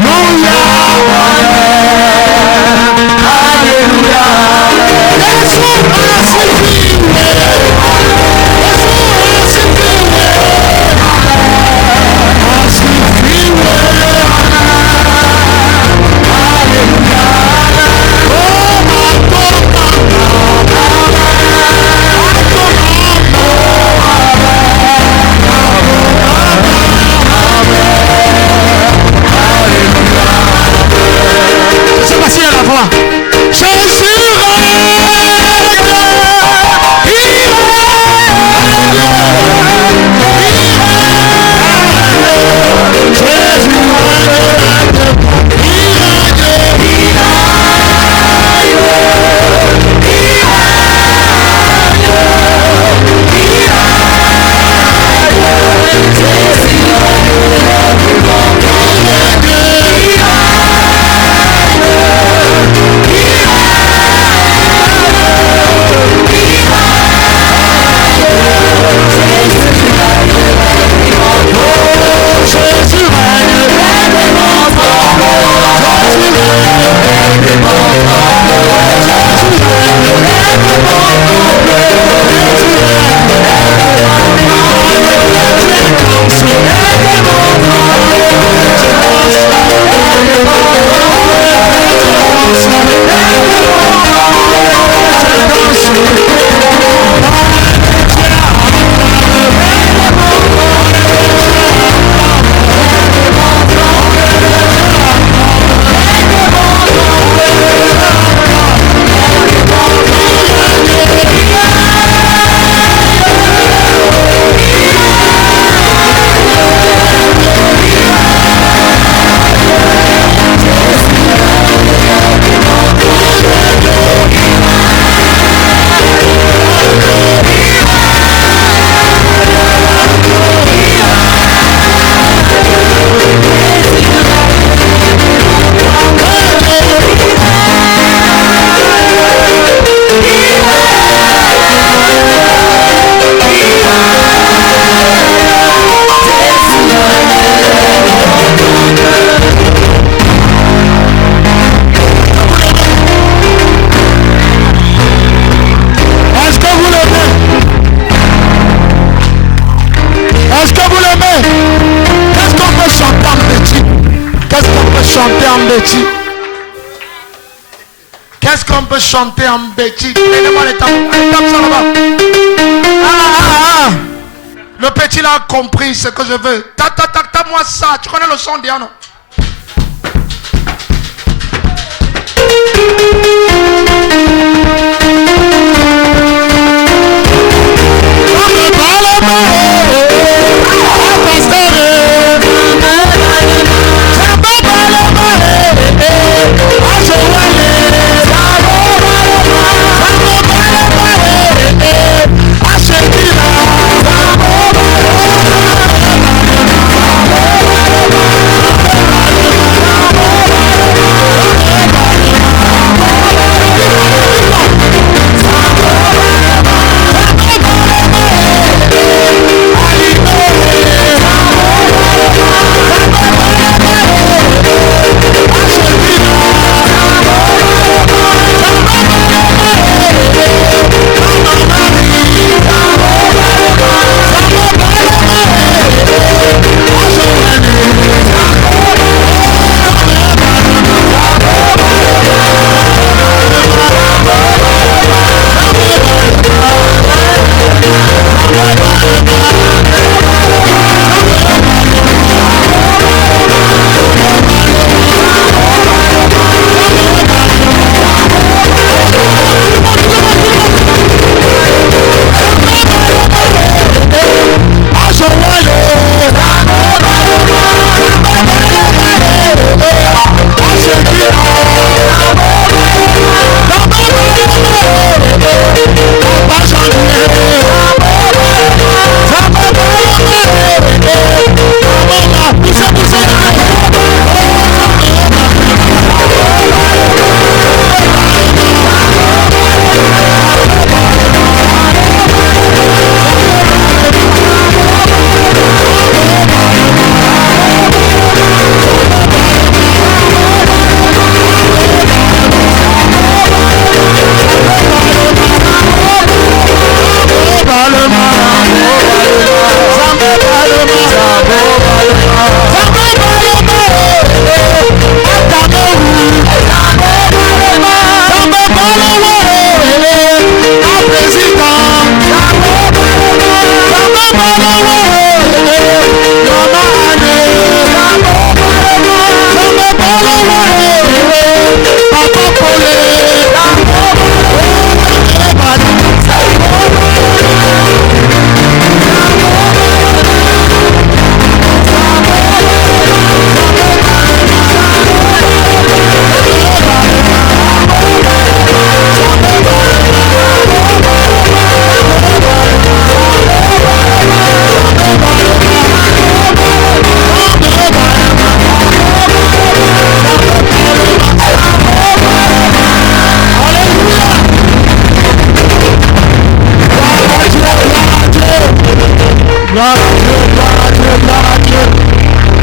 Nous Béti. Qu'est-ce qu'on peut chanter en Béti? Donnez-moi les tables. Allez, tape ça là-bas. Le petit là a compris ce que je veux. Tape-moi ça. Tu connais le son, Diana?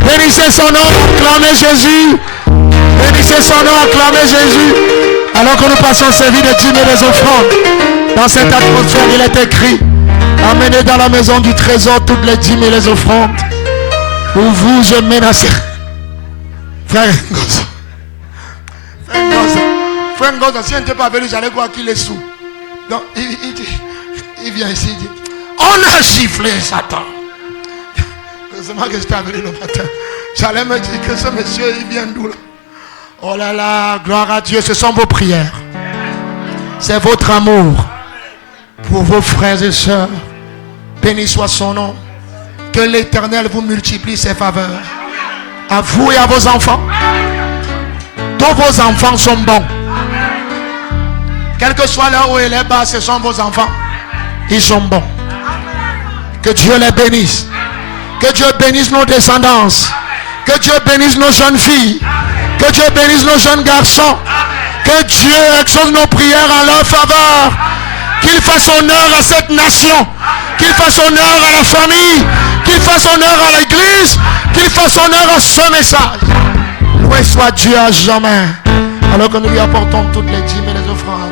Bénissez son nom, acclamez Jésus. Bénissez son nom, acclamez Jésus. Alors que nous passons servir des dîmes et des offrandes, dans cette atmosphère, il est écrit: amenez dans la maison du trésor toutes les dîmes et les offrandes. Pour vous, je menace. Frère Ngozo. Frère Ngozo, si on n'était pas venu, j'allais voir qu'il est sous. Donc, il vient ici, il dit: on a giflé Satan. Heureusement que j'étais venu le matin. J'allais me dire que ce monsieur, il vient d'où là? Oh là là, gloire à Dieu, ce sont vos prières. C'est votre amour pour vos frères et sœurs. Béni soit son nom. Que l'Éternel vous multiplie ses faveurs. À vous et à vos enfants. Tous vos enfants sont bons. Quel que soit leur haut et les bas, ce sont vos enfants. Ils sont bons. Que Dieu les bénisse. Que Dieu bénisse nos descendants. Que Dieu bénisse nos jeunes filles. Que Dieu bénisse nos jeunes garçons. Que Dieu exauce nos prières en leur faveur. Qu'il fasse honneur à cette nation. Qu'il fasse honneur à la famille. Qu'il fasse honneur à l'église. Qu'il fasse honneur à ce message. Loué soit Dieu à jamais. Alors que nous lui apportons toutes les dîmes et les offrandes.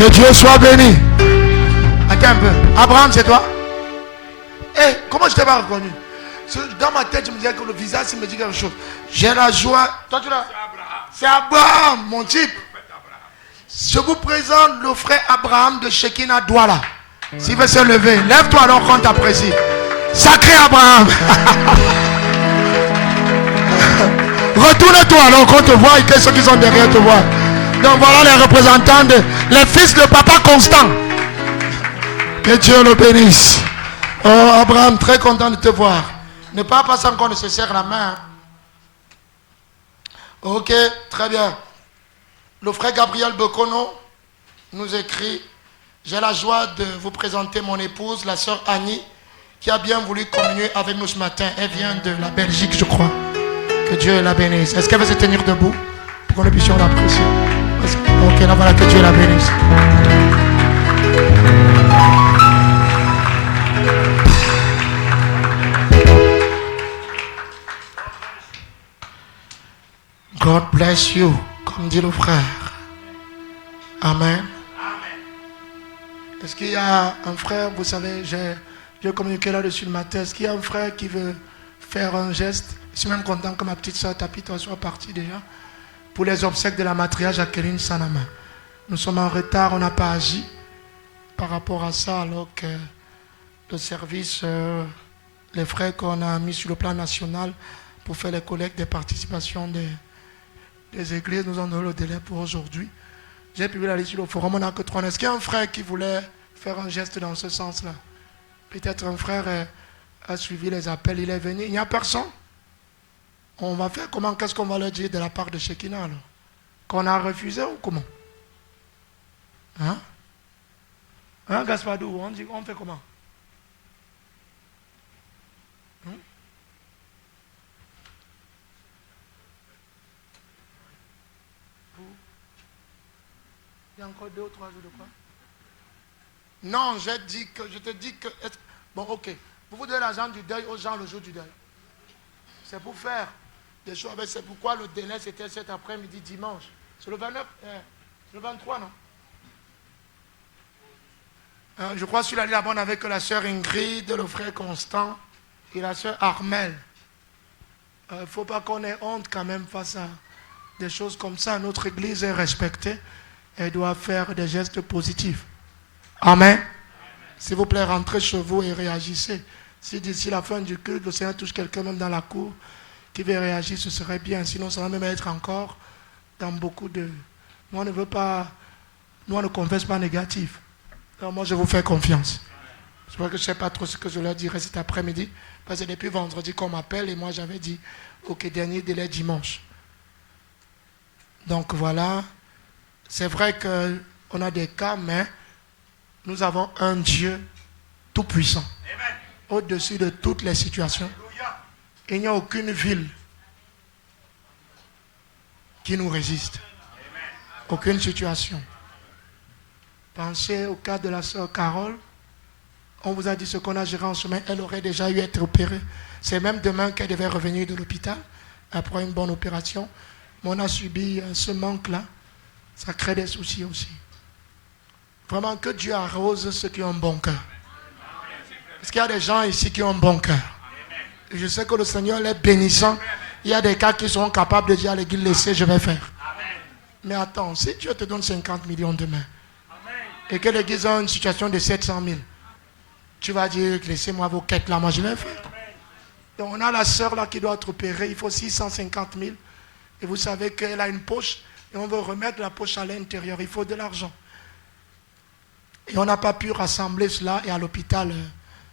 Que Dieu soit béni. Attends un peu. Abraham, c'est toi? Eh, comment je t'ai pas reconnu? Dans ma tête, je me disais que le visage, il me dit quelque chose. J'ai la joie. Toi, tu l'as? C'est Abraham, mon type. Je vous présente le frère Abraham de Shekinah Douala. S'il veut se lever, lève-toi alors qu'on t'apprécie. Sacré Abraham. Retourne-toi alors qu'on te voit et que ceux qui sont derrière te voient. Donc voilà les représentants, les fils de Papa Constant. Que Dieu le bénisse. Oh Abraham, très content de te voir. Ne pas passer encore, ne se serre la main. Ok, très bien. Le frère Gabriel Bekono nous écrit: j'ai la joie de vous présenter mon épouse, la sœur Annie, qui a bien voulu communier avec nous ce matin. Elle vient de la Belgique, je crois. Que Dieu la bénisse. Est-ce qu'elle veut se tenir debout pour que nous puissions l'apprécier? Ok, là voilà, que Dieu la bénisse. God bless you, comme dit le frère. Amen. Est-ce qu'il y a un frère, vous savez, j'ai communiqué là-dessus le matin. Est-ce qu'il y a un frère qui veut faire un geste? Je suis même content que ma petite soeur Tapita soit partie déjà. Pour les obsèques de la matriarche Jacqueline Sanama. Nous sommes en retard, on n'a pas agi par rapport à ça, alors que le service, les frais qu'on a mis sur le plan national pour faire les collectes des participations des églises, nous en donnons le délai pour aujourd'hui. J'ai publié la liste sur le forum, on n'a que 3. Est-ce qu'il y a un frère qui voulait faire un geste dans ce sens-là? Peut-être un frère a suivi les appels, il est venu. Il n'y a personne? On va faire comment? Qu'est-ce qu'on va leur dire de la part de Shekinah alors? Qu'on a refusé ou comment? Hein? Hein, Gaspadou, on fait comment? Hein? Il y a encore 2 ou 3 jours de quoi? Non, je te dis que... Bon, ok. Vous donnez l'argent du deuil aux gens le jour du deuil. C'est pour faire des choses. C'est pourquoi le délai c'était cet après-midi dimanche. C'est le 29, c'est le 23, non? Je crois sur la ligne là-bas, on avait que la sœur Ingrid, le frère Constant et la sœur Armel. Il ne faut pas qu'on ait honte quand même face à des choses comme ça. Notre église est respectée. Elle doit faire des gestes positifs. Amen. S'il vous plaît, rentrez chez vous et réagissez. Si d'ici la fin du culte, le Seigneur touche quelqu'un même dans la cour qui veut réagir, ce serait bien. Sinon, ça va même être encore dans beaucoup de... Moi, on ne veut pas... Nous, on ne confesse pas négatif. Alors, moi, je vous fais confiance. C'est vrai que je ne sais pas trop ce que je leur dirai cet après-midi. Parce que depuis vendredi qu'on m'appelle et moi, j'avais dit, ok, dernier délai dimanche. Donc, voilà. C'est vrai qu'on a des cas, mais nous avons un Dieu tout-puissant, au-dessus de toutes les situations. Il n'y a aucune ville qui nous résiste. Aucune situation. Pensez au cas de la sœur Carole. On vous a dit ce qu'on a géré en chemin, elle aurait déjà eu à être opérée. C'est même demain qu'elle devait revenir de l'hôpital après une bonne opération. Mais on a subi ce manque-là. Ça crée des soucis aussi. Vraiment que Dieu arrose ceux qui ont un bon cœur. Parce qu'il y a des gens ici qui ont un bon cœur. Et je sais que le Seigneur est bénissant. Il y a des cas qui seront capables de dire à l'église, laissez, je vais faire. Mais attends, si Dieu te donne 50 millions demain, et que l'église a une situation de 700 000, tu vas dire, laissez-moi vos quêtes là, moi je vais faire. Donc on a la sœur là qui doit être opérée, il faut 650 000. Et vous savez qu'elle a une poche, et on veut remettre la poche à l'intérieur, il faut de l'argent. Et on n'a pas pu rassembler cela, et à l'hôpital,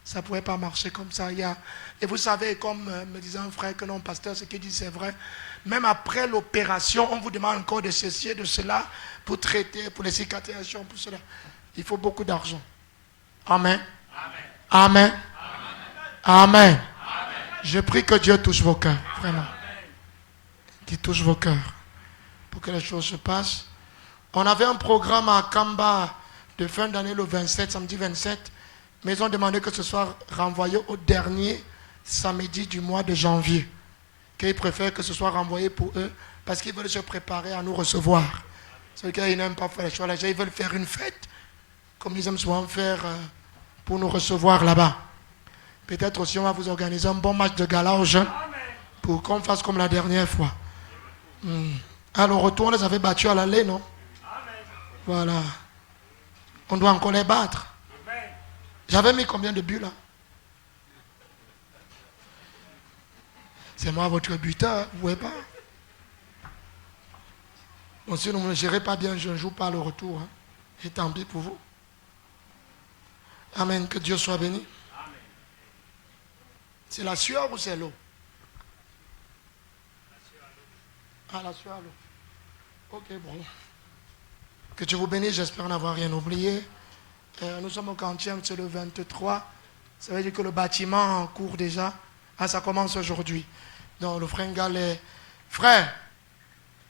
ça ne pouvait pas marcher comme ça. Et vous savez, comme me disait un frère que non, pasteur, ce qu'il dit c'est vrai, même après l'opération, on vous demande encore de ceci et de cela pour traiter, pour les cicatrisations, pour cela. Il faut beaucoup d'argent. Amen. Amen. Amen. Je prie que Dieu touche vos cœurs, vraiment. Qu'il touche vos cœurs pour que les choses se passent. On avait un programme à Kamba de fin d'année le 27, samedi 27, mais ils ont demandé que ce soit renvoyé au dernier samedi du mois de janvier. Qu'ils préfèrent que ce soit renvoyé pour eux parce qu'ils veulent se préparer à nous recevoir. C'est qu'ils n'aiment pas faire les choses. Les gens ils veulent faire une fête comme ils aiment souvent faire pour nous recevoir là-bas. Peut-être aussi on va vous organiser un bon match de gala aux jeunes pour qu'on fasse comme la dernière fois. À le retour, on les avait battus à l'aller, non? Voilà. On doit encore les battre. J'avais mis combien de buts là? C'est moi votre buteur, vous ne voyez pas? Bon, si vous ne me gérez pas bien, je ne joue pas le retour. Hein. Et tant pis pour vous. Amen. Que Dieu soit béni. C'est la sueur ou c'est l'eau? Ah, la sueur à l'eau. Ok, bon. Que Dieu vous bénisse, j'espère n'avoir rien oublié. Nous sommes au 40e, c'est le 23. Ça veut dire que le bâtiment en cours déjà. Ah, ça commence aujourd'hui. Donc le frère Ngalé, frère,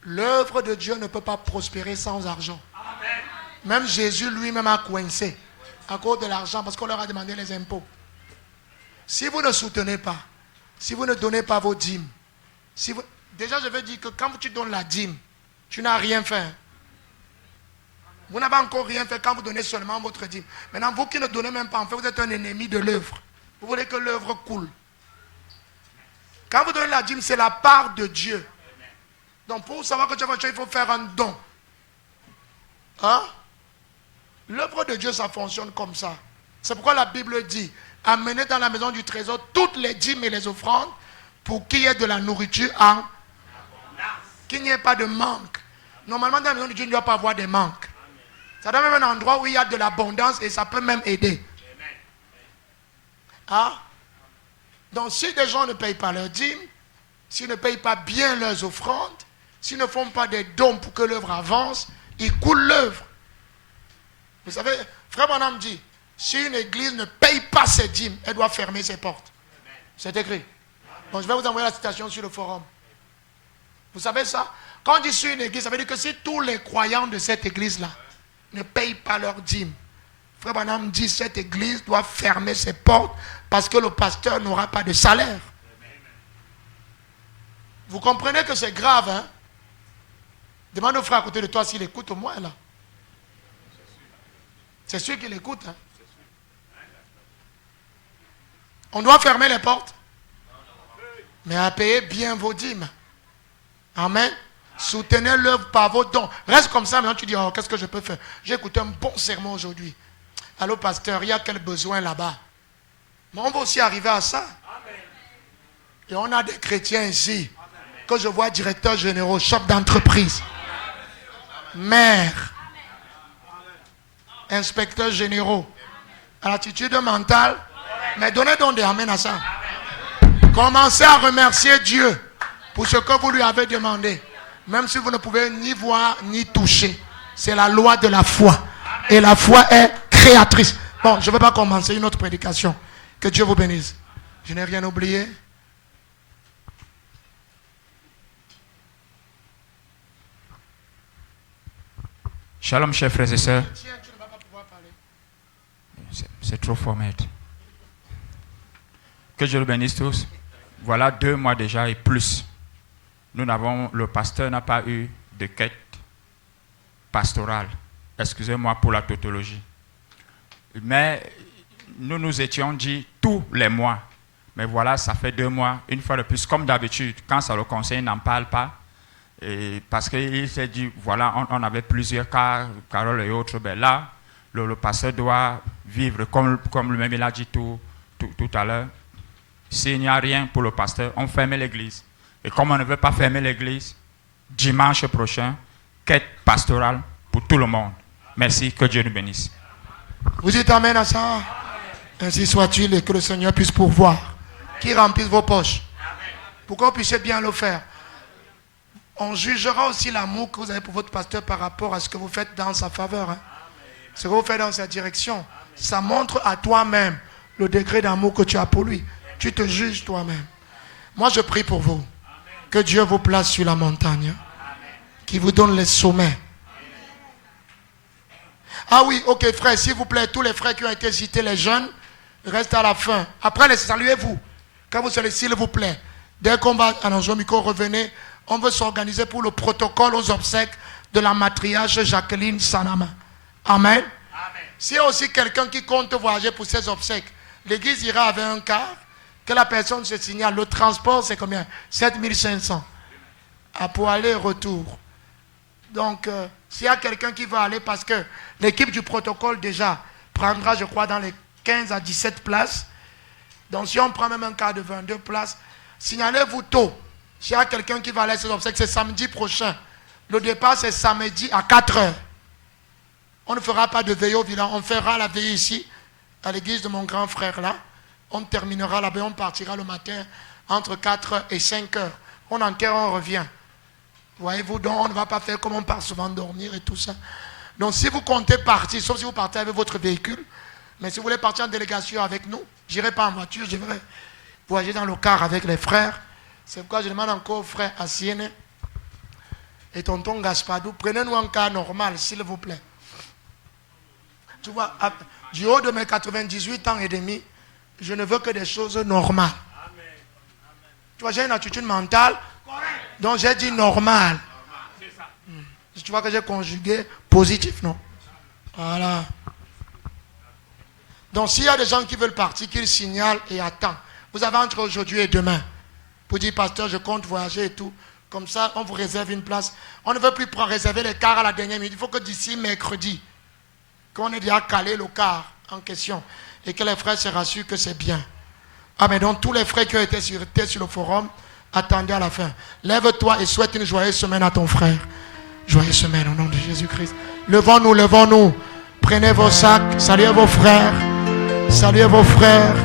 l'œuvre de Dieu ne peut pas prospérer sans argent. Amen. Même Jésus lui-même a coincé à cause de l'argent parce qu'on leur a demandé les impôts. Si vous ne soutenez pas, si vous ne donnez pas vos dîmes, déjà je veux dire que quand tu donnes la dîme, tu n'as rien fait. Vous n'avez encore rien fait quand vous donnez seulement votre dîme. Maintenant, vous qui ne donnez même pas, en fait, vous êtes un ennemi de l'œuvre. Vous voulez que l'œuvre coule. Quand vous donnez la dîme, c'est la part de Dieu. Donc pour savoir que tu as fait, il faut faire un don. Hein? L'œuvre de Dieu, ça fonctionne comme ça. C'est pourquoi la Bible dit, amenez dans la maison du trésor toutes les dîmes et les offrandes pour qu'il y ait de la nourriture en qu'il n'y ait pas de manque. Normalement, dans la maison de Dieu, il ne doit pas avoir de manque. Ça doit même être un endroit où il y a de l'abondance et ça peut même aider. Hein? Donc si des gens ne payent pas leurs dîmes, s'ils ne payent pas bien leurs offrandes, s'ils ne font pas des dons pour que l'œuvre avance, ils coulent l'œuvre. Vous savez, Frère Branham dit, si une église ne paye pas ses dîmes, elle doit fermer ses portes. C'est écrit. Donc je vais vous envoyer la citation sur le forum. Vous savez ça? Quand on dit sur une église, ça veut dire que si tous les croyants de cette église-là ne payent pas leurs dîmes, Frère Branham dit cette église doit fermer ses portes parce que le pasteur n'aura pas de salaire. Vous comprenez que c'est grave, hein? Demande au frère à côté de toi s'il écoute au moins là. C'est sûr qu'il écoute, hein? On doit fermer les portes, mais à payer bien vos dîmes. Amen. Soutenez l'œuvre par vos dons. Reste comme ça, maintenant tu dis, oh, qu'est-ce que je peux faire? J'ai écouté un bon sermon aujourd'hui. Allô, pasteur, il y a quel besoin là-bas? Mais on va aussi arriver à ça. Et on a des chrétiens ici, que je vois directeurs généraux, chefs d'entreprise, maires, inspecteurs généraux, à l'attitude mentale. Mais donnez donc des amens à ça. Commencez à remercier Dieu pour ce que vous lui avez demandé. Même si vous ne pouvez ni voir ni toucher. C'est la loi de la foi. Et la foi est créatrice. Bon, je ne vais pas commencer une autre prédication. Que Dieu vous bénisse. Je n'ai rien oublié. Shalom, chers frères et sœurs. C'est trop fort, maître. Que Dieu le bénisse tous. Voilà 2 mois déjà et plus. Le pasteur n'a pas eu de quête pastorale. Excusez-moi pour la tautologie. Mais nous nous étions dit tous les mois. Mais voilà, ça fait 2 mois, une fois de plus, comme d'habitude, quand ça le conseille, il n'en parle pas. Et parce qu'il s'est dit, voilà, on avait plusieurs cas, Carole et autres. Ben là, le pasteur doit vivre, comme lui-même il a dit tout à l'heure. S'il n'y a rien pour le pasteur, on ferme l'église. Et comme on ne veut pas fermer l'église, dimanche prochain, quête pastorale pour tout le monde. Merci, que Dieu nous bénisse. Vous dites amen à ça? Ainsi soit-il et que le Seigneur puisse pourvoir, qu'il remplisse vos poches, pour que vous puissiez bien le faire. On jugera aussi l'amour que vous avez pour votre pasteur par rapport à ce que vous faites dans sa faveur. Hein. Ce que vous faites dans sa direction. Ça montre à toi-même le degré d'amour que tu as pour lui. Tu te juges toi-même. Moi, je prie pour vous. Que Dieu vous place sur la montagne. Qu'il vous donne les sommets. Ah oui, ok frère, s'il vous plaît, tous les frères qui ont été cités, les jeunes, restent à la fin. Après, saluez-vous. Quand vous serez, s'il vous plaît. Dès qu'on va annoncer au micro, revenez. On veut s'organiser pour le protocole aux obsèques de la matriarche Jacqueline Sanama. Amen. S'il y a aussi quelqu'un qui compte voyager pour ses obsèques, l'église ira avec un car, que la personne se signale. Le transport, c'est combien? 7500. Pour aller et retour. Donc, s'il y a quelqu'un qui va aller, parce que l'équipe du protocole déjà prendra, je crois, dans les 15 à 17 places. Donc, si on prend même un car de 22 places, signalez-vous tôt. S'il y a quelqu'un qui va aller à ses obsèques, c'est samedi prochain. Le départ, c'est samedi à 4 heures. On ne fera pas de veillée au village. On fera la veillée ici, à l'église de mon grand frère là. On terminera là-bas. On partira le matin entre 4 et 5 heures. On enterre, on revient. Voyez-vous, donc on ne va pas faire comme on part souvent dormir et tout ça. Donc si vous comptez partir, sauf si vous partez avec votre véhicule, mais si vous voulez partir en délégation avec nous, je n'irai pas en voiture, je vais voyager dans le car avec les frères. C'est pourquoi je demande encore aux frères Assienne et tonton Gaspadou, prenez-nous un car normal, s'il vous plaît. Tu vois, du haut de mes 98 ans et demi, je ne veux que des choses normales. Tu vois, j'ai une attitude mentale, donc j'ai dit normal. Tu vois que j'ai conjugué positif, non? Voilà. Donc s'il y a des gens qui veulent partir, qu'ils signalent et attendent. Vous avez entre aujourd'hui et demain. Pour dire, pasteur, je compte voyager et tout. Comme ça, on vous réserve une place. On ne veut plus réserver les cars à la dernière minute. Il faut que d'ici mercredi, qu'on ait déjà calé le car en question. Et que les frères se rassurent que c'est bien. Ah, mais donc tous les frères qui ont été sur le forum, attendez à la fin. Lève-toi et souhaite une joyeuse semaine à ton frère. Joyeuse semaine au nom de Jésus-Christ. Levons-nous, levons-nous. Prenez vos sacs. Saluez vos frères. Saluez vos frères.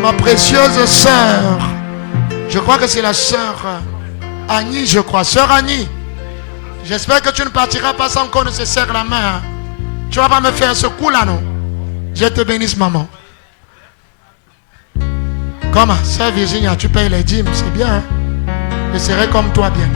Ma précieuse sœur. Je crois que c'est la sœur Annie, je crois. Sœur Annie. J'espère que tu ne partiras pas sans qu'on ne se serre la main. Hein. Tu ne vas pas me faire ce coup-là, non? Je te bénisse, maman. Comment? Sœur Virginia, tu payes les dîmes, c'est bien. Hein? Je serai comme toi bientôt.